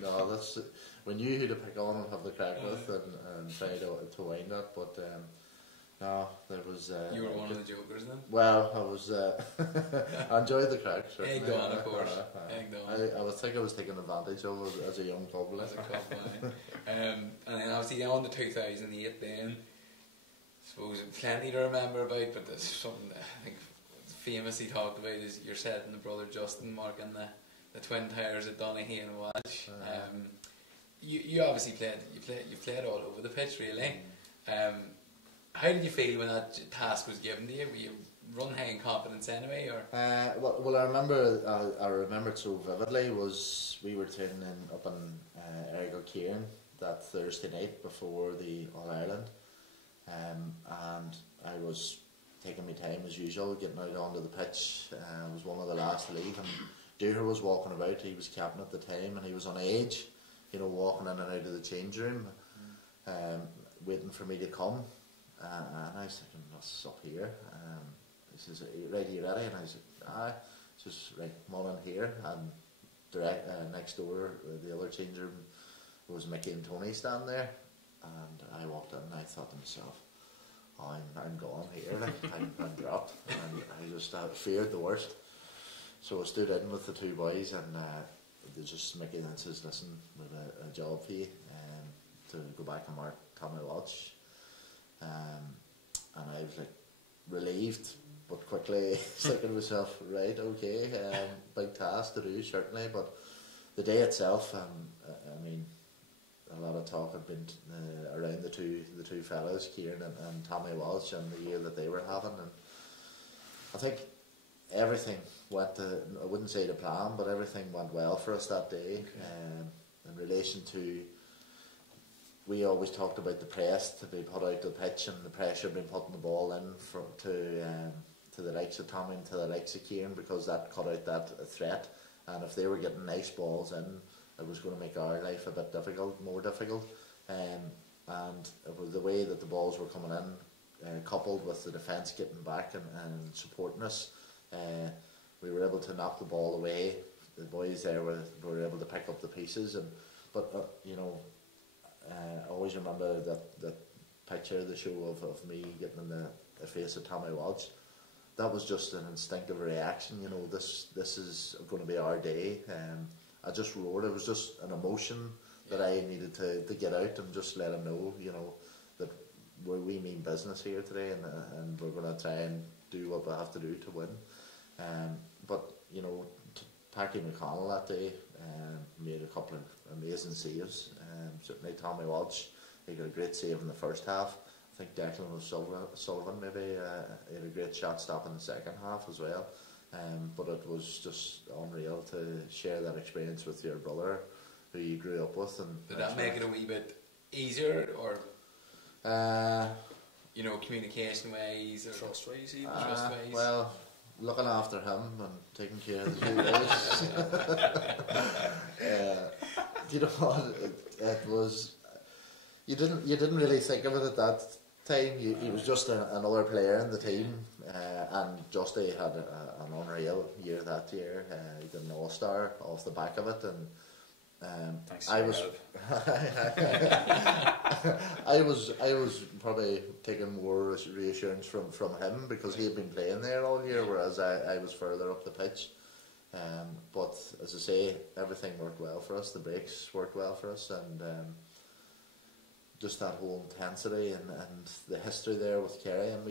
no, that's, we knew who to pick on and have the crack with, and try to wind that, but No, there was. You were one of the jokers then? Well, I was. I enjoyed the crack. Egged on, of course. Egged on. I was taking advantage of as a young couple. As a couple, and then obviously on the 2008 then, I suppose plenty to remember about, but there's something that I think famously talked about is yourself and the brother Justin marking the twin tires at Donaghy and Walsh. You obviously you played all over the pitch really. How did you feel when that task was given to you? Were you run high in confidence anyway, or? Well, I remember it so vividly. Was we were training up in Errigal Kieran that Thursday night before the All Ireland, and I was taking my time as usual, getting out onto the pitch. I was one of the last to leave, and Dooher was walking about. He was captain at the time, and he was on edge, walking in and out of the change room, waiting for me to come. And I was thinking, what's up here? He says, right, are you ready? And I said, aye. He says, right, come on in here. And direct, next door, the other change room, was Mickey and Tony standing there. And I walked in and I thought to myself, oh, I'm gone here, like, I'm dropped. And I just feared the worst. So I stood in with the two boys, and they just, Mickey then says, listen, we've a job for you, to go back and mark Tommy Walsh. And I was like relieved, but quickly thinking to myself, right, okay, big task to do certainly, but the day itself, I mean, a lot of talk had been around the two fellas, Kieran and Tommy Walsh, and the year that they were having, and I think everything went I wouldn't say the plan, but everything went well for us that day. In relation to, we always talked about the press to be put out the pitch, and the pressure being putting the ball in to the likes of Tommy and to the likes of Kieran, because that cut out that threat, and if they were getting nice balls in, it was going to make our life a bit more difficult. And it was the way that the balls were coming in, coupled with the defence getting back and supporting us, we were able to knock the ball away. The boys there were able to pick up the pieces, but I always remember that picture, the show of me getting in the face of Tommy Walsh. That was just an instinctive reaction, this is going to be our day. I just roared. It was just an emotion that I needed to get out and just let him know, that we mean business here today, and we're going to try and do what we have to do to win. But Packy McConnell that day made a couple of amazing saves. Certainly Tommy Walsh, he got a great save in the first half. I think Declan Sullivan maybe he had a great shot stop in the second half as well. But it was just unreal to share that experience with your brother, who you grew up with. And did that make it a wee bit easier, or communication ways, or trust ways even? Trust ways? Well, looking after him and taking care of the two boys. You know what? It was. You didn't really think of it at that time. He was just another player in the team, and Justy had an unreal year that year. He did an All-Star off the back of it, and I was probably taking more reassurance from him, because he had been playing there all year, whereas I was further up the pitch. But as I say, everything worked well for us. The breaks worked well for us, and just that whole intensity and the history there with Kerry, and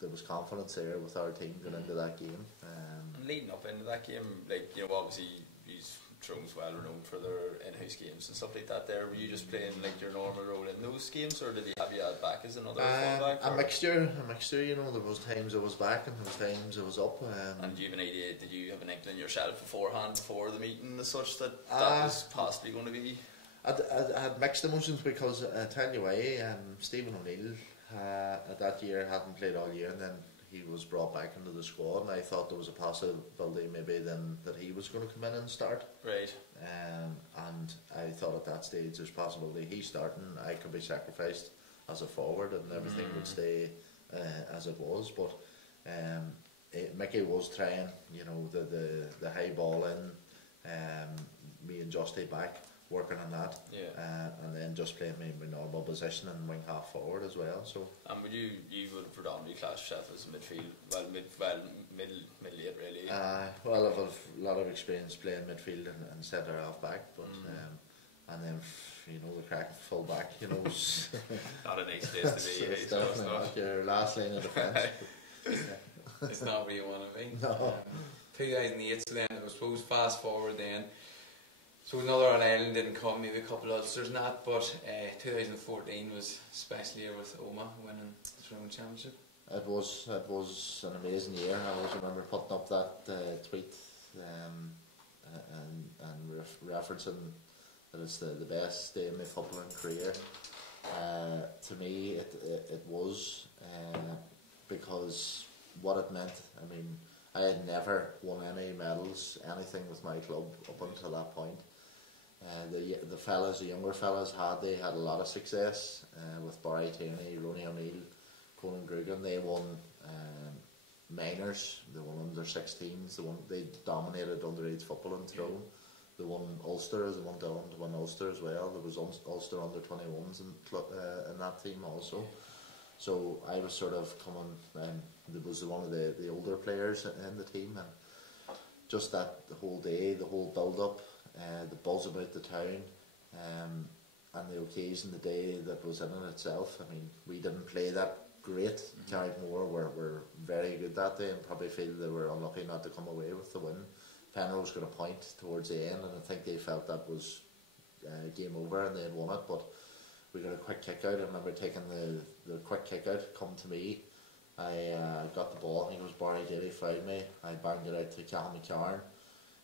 there was confidence there with our team going into that game. And leading up into that game, obviously Tyrone's well renowned for their in-house games and stuff like that. There, were you just playing like your normal role in those games, or did they have you back as another fullback? A mixture. There was times I was back and there was times I was up. And do you have an idea? Did you have an inkling yourself beforehand, before the meeting, as such, that was possibly going to be? I had mixed emotions, because I tell you why. Stephen O'Neill that year hadn't played all year, and then he was brought back into the squad, and I thought there was a possibility maybe then that he was going to come in and start. Right. And I thought at that stage there's possibility he's starting, I could be sacrificed as a forward, and everything would stay as it was. But Mickey was trying, the high ball in, me and Justy back. working on that. Yeah. And then just playing my normal position and wing half forward as well. So. And would you would predominantly class yourself as midfield, middle eight really? Well, I've a lot of experience playing midfield and centre half back, but and then the crack full back, Not a nice place to be. It's definitely not your last line of defence. It's not where you want to be. No. 2008, so then I suppose fast forward then. So another on Ireland didn't come, maybe a couple of Ulsters and that, but 2014 was a special year with Omagh winning the Tyrone Championship. It was an amazing year. I always remember putting up that tweet and referencing that it's the best day of my footballing career. To me, it was because what it meant. I mean, I had never won any medals, anything with my club up until that point. The younger fellas had a lot of success with Barry Tierney, Ronnie O'Neill, Conan Grugan. They won minors, they won under 16s, they dominated underage football in Tyrone. They won Ulster, they went down to win Ulster as well. There was Ulster under 21s in that team also. So I was sort of coming, there was one of the older players in the team, and just that the whole day, the whole build up, the buzz about the town, and the occasion, the day that was in it itself. I mean, we didn't play that great. Carrickmore were very good that day, and probably feel they were unlucky not to come away with the win. Penrose got a point towards the end, and I think they felt that was game over and they had won it, but we got a quick kick out. I remember taking the quick kick out, come to me. I got the ball, I think it was Barry Daly fouled me. I banged it out to Cal McCarn.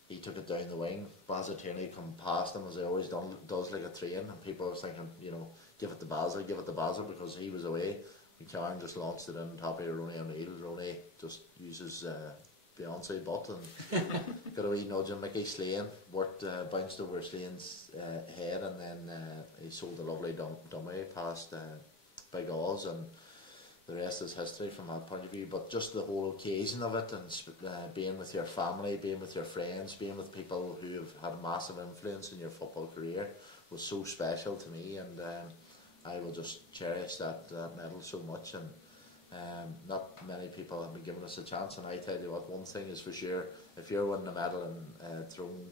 He took it down the wing. Basil Tierney come past him as he always does like a train, and people were thinking, give it to Basil, because he was away. McCarn just launched it in top of Ronnie O'Neill. Ronnie just uses Beyonce butt and got a wee nudge on Mickey Slane, bounced over Slane's head, and then he sold a lovely dummy past Big Oz, and the rest is history from that point of view. But just the whole occasion of it, and being with your family, being with your friends, being with people who have had a massive influence in your football career was so special to me, and I will just cherish that medal so much. And not many people have been given us a chance, and I tell you what, one thing is for sure, if you're winning a medal in Tyrone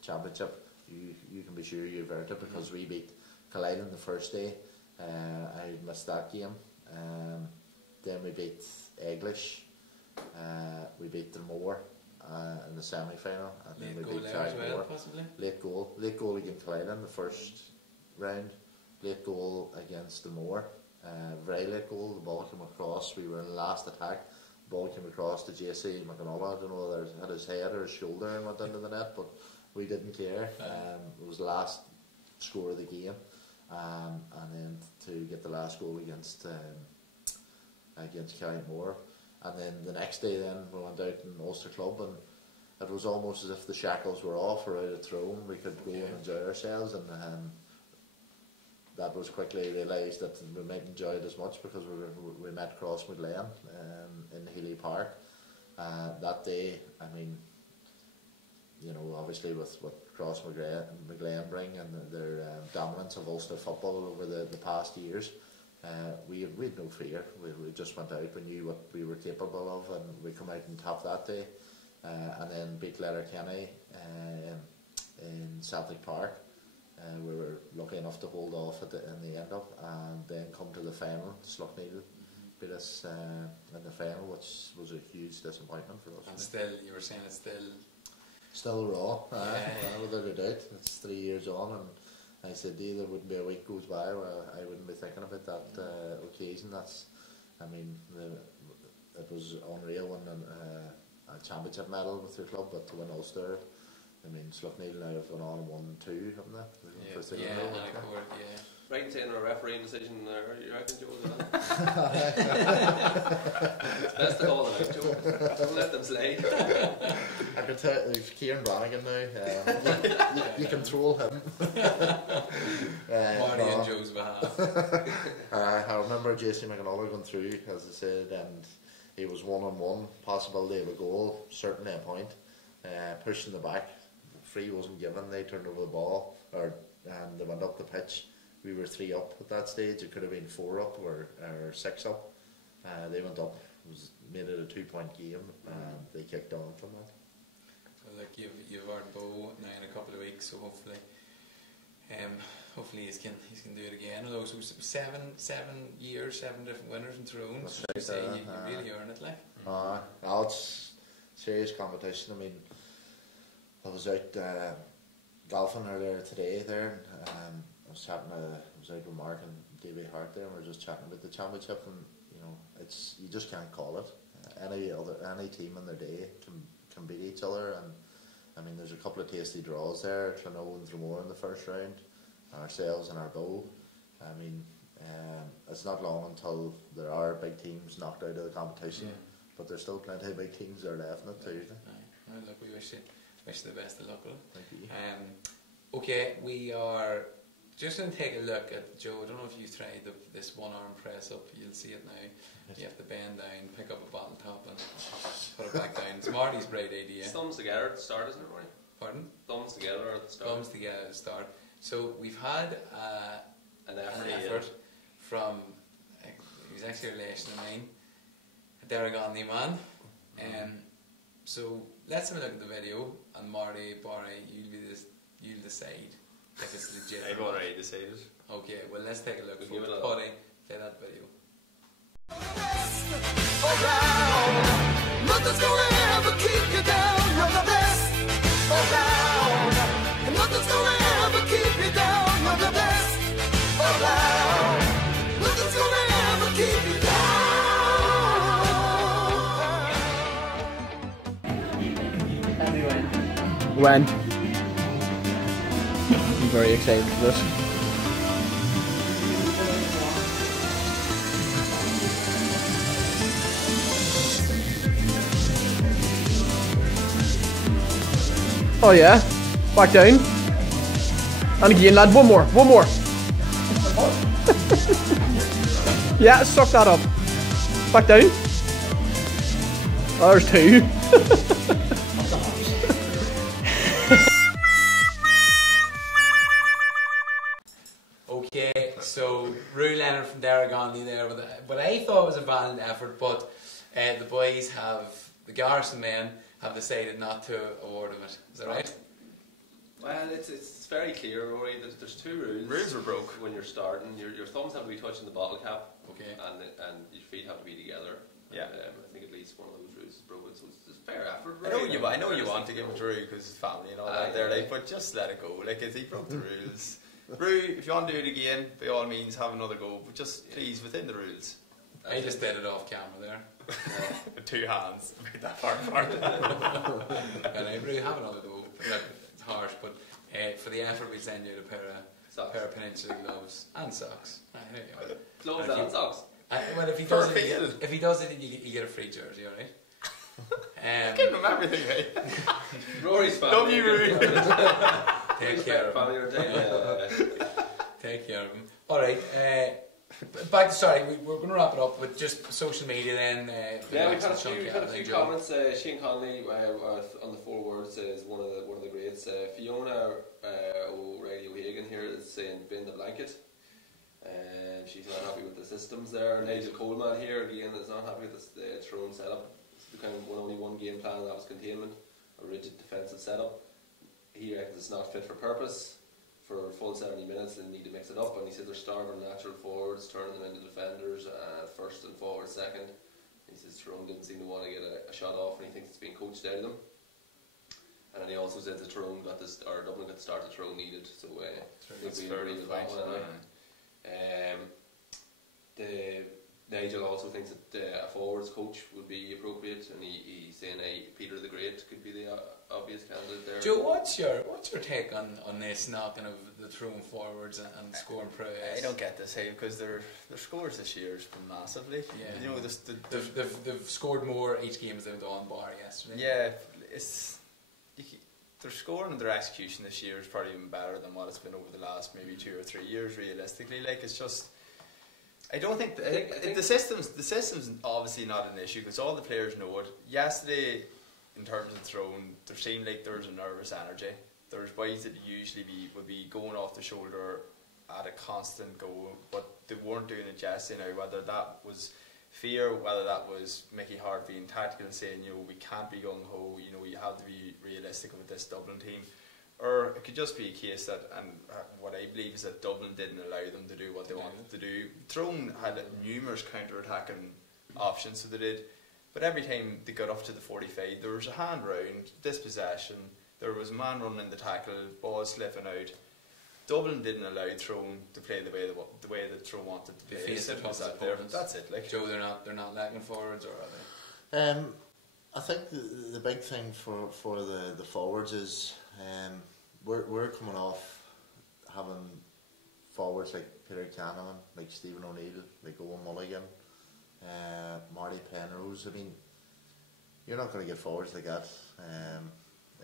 Championship, you can be sure you've earned it, because we beat Killeighlin the first day. I missed that game. Then we beat Eglish, we beat Dromore in the semi-final, and then we beat Carrickmore. Late goal against Killeighlin the first round, late goal against Dromore. Very late goal, the ball came across, we were in the last attack, the ball came across to JC McMahon. I don't know whether it hit his head or his shoulder and went into the net, but we didn't clear. It was the last score of the game, and then to get the last goal against Carrickmore. And then the next day then we went out in Ulster Club, and it was almost as if the shackles were off, we're out of Tyrone, we could go and enjoy ourselves, and that was quickly realised that we mightn't enjoy it as much, because we met Crossmaglen in Healy Park that day. I mean, obviously with what Crossmaglen bring and their dominance of Ulster football over the past years, we had no fear. We just went out, we knew what we were capable of, and we come out on top that day, and then beat Letterkenny in Celtic Park. We were lucky enough to hold off in the end up, and then come to the final. Sluckneil beat us in the final, which was a huge disappointment for us. And still, you were saying it's still raw, without a doubt. It's 3 years on, and I said there wouldn't be a week goes by where I wouldn't be thinking about that occasion. It was unreal winning a championship medal with your club, but to win Ulster, I mean, Sluckneil now have gone on and won 2, haven't they? Yeah. Right, saying a refereeing decision there, you reckon, Joe? It's best to call it out, Joe. Don't let them slide. I can tell there's Kieran Brannigan now. You control him. Marty and Joe's behalf. I remember JC McMahon going through, as I said, and he was 1-on-1, possibility of a goal, certainly a point, pushing the back free wasn't given. They turned over the ball, and they went up the pitch. We were 3 up at that stage. It could have been 4 up or 6 up. They went up, made it a 2-point game, and they kicked on from that. Well, look, you've heard Bo now in a couple of weeks, so hopefully he can do it again. Although it was 7 years, 7 different winners in Tyrone. That's So right, you say you really earn it, like. It's serious competition. I mean, I was out golfing earlier today there, and I was out with Mark and Davey Hart there, and we were just chatting about the championship, and you just can't call it. Any team in their day can beat each other, and I mean there's a couple of tasty draws there. Tyrone and Dromore in the first round, ourselves and our Bow. I mean, it's not long until there are big teams knocked out of the competition, but there's still plenty of big teams that are left in it too. Well, look, we wish you the best of luck with it. Thank you. Okay, we are just going to take a look at Joe. I don't know if you tried this one-arm press up. You'll see it now. You have to bend down, pick up a bottle top, and put it back down. It's Marty's bright idea. Thumbs together at the start, isn't it, Rory? Pardon? Thumbs together at the start. Thumbs together at the start. So we've had An effort from he's actually a relation of mine, a Derrygonney man. So let's have a look at the video, and Marty, Barry, you'll decide if it's legit. I've already decided. Okay, well let's take a look. We'll give it a Potty, play that video. Nothing's gonna ever keep you down. You're the best around. And nothing's gonna ever keep you down. You're the best around. Nothing's gonna ever keep you down. When? I'm very excited for this. Oh yeah, back down. And again, lad, one more. Yeah, suck that up. Back down. Oh, there's 2. Okay, so Rue Leonard from Derrygonney there with what I thought was a valiant effort, but the Garrison men have decided not to award him it. Is that right? Well, it's very clear, Rory. There's 2 rules. Rules were broke. When you're starting. Your thumbs have to be touching the bottle cap. Okay. And your feet have to be together. Yeah. I think at least one of those rules is broken, so it's fair effort. I know you want to give it to Rue because his family and all that. They're like, but just let it go. Like, if he broke the rules. Rue, if you want to do it again, by all means, have another go. But just please within the rules. I just did it off camera there. With 2 hands, made that far apart. And I really have another go. It's harsh, but for the effort we send you a pair of Peninsula gloves and socks. There you go. Gloves and socks. Well, if he does it, you get a free jersey, alright? Give him everything, right? Rory's family. Rue. Take care of him. Family Take care of him. Alright, we're going to wrap it up with just social media then. Yeah, we've had a few comments. Shane Conley on the 4 words is one of the greats. Fiona O'Reilly-O'Hagan here is saying bin the blanket. She's not happy with the systems there. Nigel Coleman here again is not happy with the Tyrone setup. It's kind of only one game plan, that was containment, a rigid defensive setup. He reckons it's not fit for purpose. For full 70 minutes, they need to mix it up, and he says they're starving natural forwards, turning them into defenders, first and forward second. He says Tyrone didn't seem to want to get a shot off, and he thinks it's being coached out of them. And then he also says that Dublin got the start that Tyrone needed, so That's we fair agree with enough, that one. Nigel also thinks that a forwards coach would be appropriate, and he's saying Peter the Great could be the obvious candidate there. Joe, what's your take on this knocking of the Tyrone forwards and scoring prowess? I don't get this, because their scores this year has been massively. Yeah. You know, they've scored more each game as they've done bar yesterday. Yeah, their scoring and their execution this year is probably even better than what it's been over the last maybe 2 or 3 years. Realistically, like, it's just. I don't think the system's obviously not an issue because all the players know it. Yesterday, in terms of Tyrone, there seemed like there was a nervous energy. there's boys that usually would be going off the shoulder at a constant go, but they weren't doing it yesterday now, whether that was fear, whether that was Mickey Hart being tactical and saying, we can't be gung-ho, you have to be realistic with this Dublin team, or it could just be a case that, and what I believe is that Dublin didn't allow them to do what they wanted to do. Tyrone had numerous counter-attacking options, so they did, but every time they got up to the 45, there was a hand round, dispossession, there was a man running in the tackle, ball slipping out. Dublin didn't allow Tyrone to play the way that Tyrone wanted to play. That's it. Like Joe, they're not lacking forwards, or are they? I think the big thing for the forwards is we're coming off having forwards like Peter Canavan, like Stephen O'Neill, like Owen Mulligan, Marty Penrose. I mean, you're not going to get forwards like that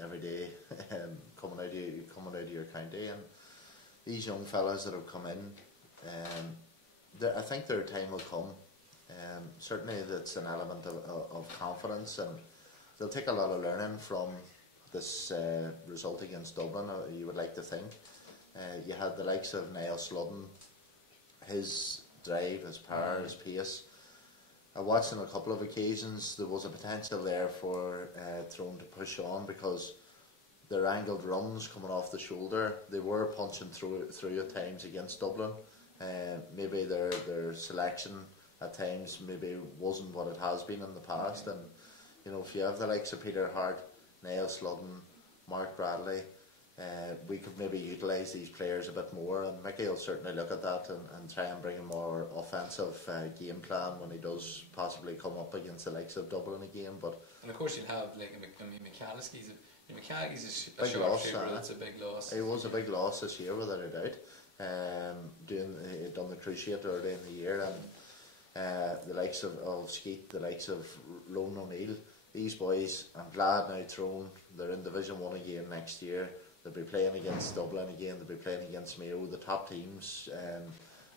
every day coming out of your county, and these young fellas that have come in, I think their time will come. Certainly that's an element of confidence, and they'll take a lot of learning from this result against Dublin, you would like to think. You had the likes of Niall Sludden, his drive, his power, his pace. I watched on a couple of occasions, there was a potential there for Tyrone to push on, because their angled runs coming off the shoulder, they were punching through at times against Dublin. Maybe their selection at times maybe wasn't what it has been in the past, and if you have the likes of Peter Hart, Niall Sludden, Mark Bradley, we could maybe utilise these players a bit more, and Mickey will certainly look at that and try and bring a more offensive game plan when he does possibly come up against the likes of Dublin again. And of course you'll have McCalliskey's a big sharp loss, shooter, that's a big loss. It was a big loss this year, without a doubt. He'd done the Cruciate early in the year, and the likes of Skeet, the likes of Ronan O'Neill, these boys, I'm glad now Tyrone, they're in Division 1 again next year. They'll be playing against Dublin again, they'll be playing against Mayo, the top teams,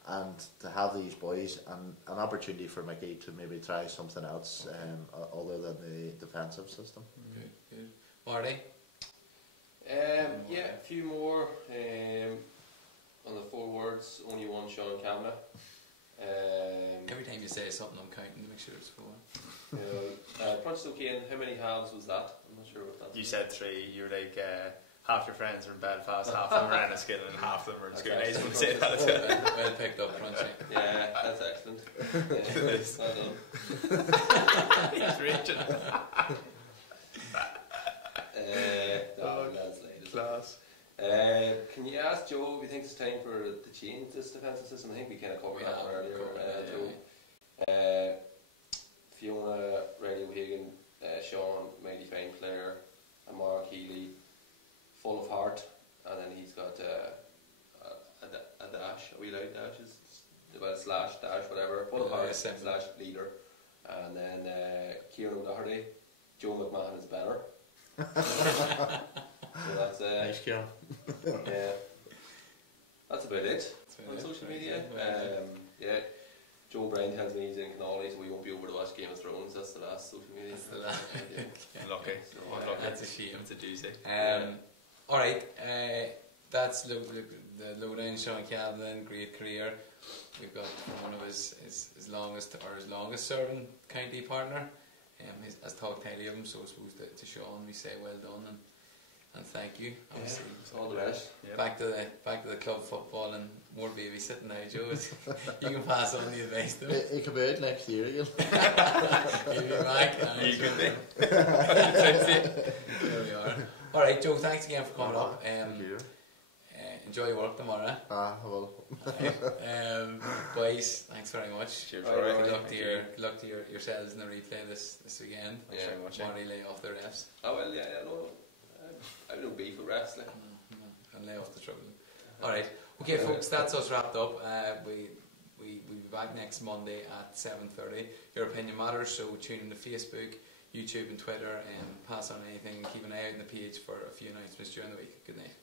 and to have these boys, and an opportunity for Mickey to maybe try something else other than the defensive system. Good. Marty? A few more. On the forwards, only one, Sean Campbell. Every time you say something, I'm counting to make sure it's 4. Prince O'Kane, how many halves was that? I'm not sure what that. You said 3. You're like half your friends are in Belfast, half of them are in Enniskillen, and half of them are in School Days. Would say that. Well picked up, Crunchy. Yeah, that's excellent. Well done. He's reaching. That's late. Class. Can you ask Joe if he thinks it's time for to change this defensive system? I think we kind of covered that one earlier. Fiona, Riley O'Hagan, Sean, mighty fine player, and Mark Healy, full of heart, and then he's got a dash, a wee loud dash, well, slash dash, whatever, full of heart, slash leader, and then Kieran O'Doherty, Joe McMahon is better. So that's nice, Kieran. Yeah, that's about it on social media. Joe Bryan tells me he's in Connolly, so we won't be over to watch Game of Thrones. That's the last social media. That's the last. Lucky. So, that's a shame. It's a doozy. Alright, that's the lowdown. Sean Calvin, great career. We've got one of his longest serving county partner. As talked highly of him, so I suppose to Sean we say well done and thank you. Obviously, all the best. Back to the club football and more babysitting now, Joe. You can pass on the advice to him. He could be out next year again. He'll be back. You could be. There we are. Alright, Joe, thanks again for coming up. Thank you. Enjoy your work tomorrow. I will. Boys, thanks very much. Cheers. Good luck to yourselves in the replay this weekend. Thanks very much. Marty lay off the refs. Oh well, no. I have no beef with refs. Like. And lay off the trouble. Alright, okay folks, that's us wrapped up. We'll be back next Monday at 7:30. Your opinion matters, so tune in to Facebook, YouTube and Twitter, and pass on anything. Keep an eye out on the page for a few announcements during the week. Good night.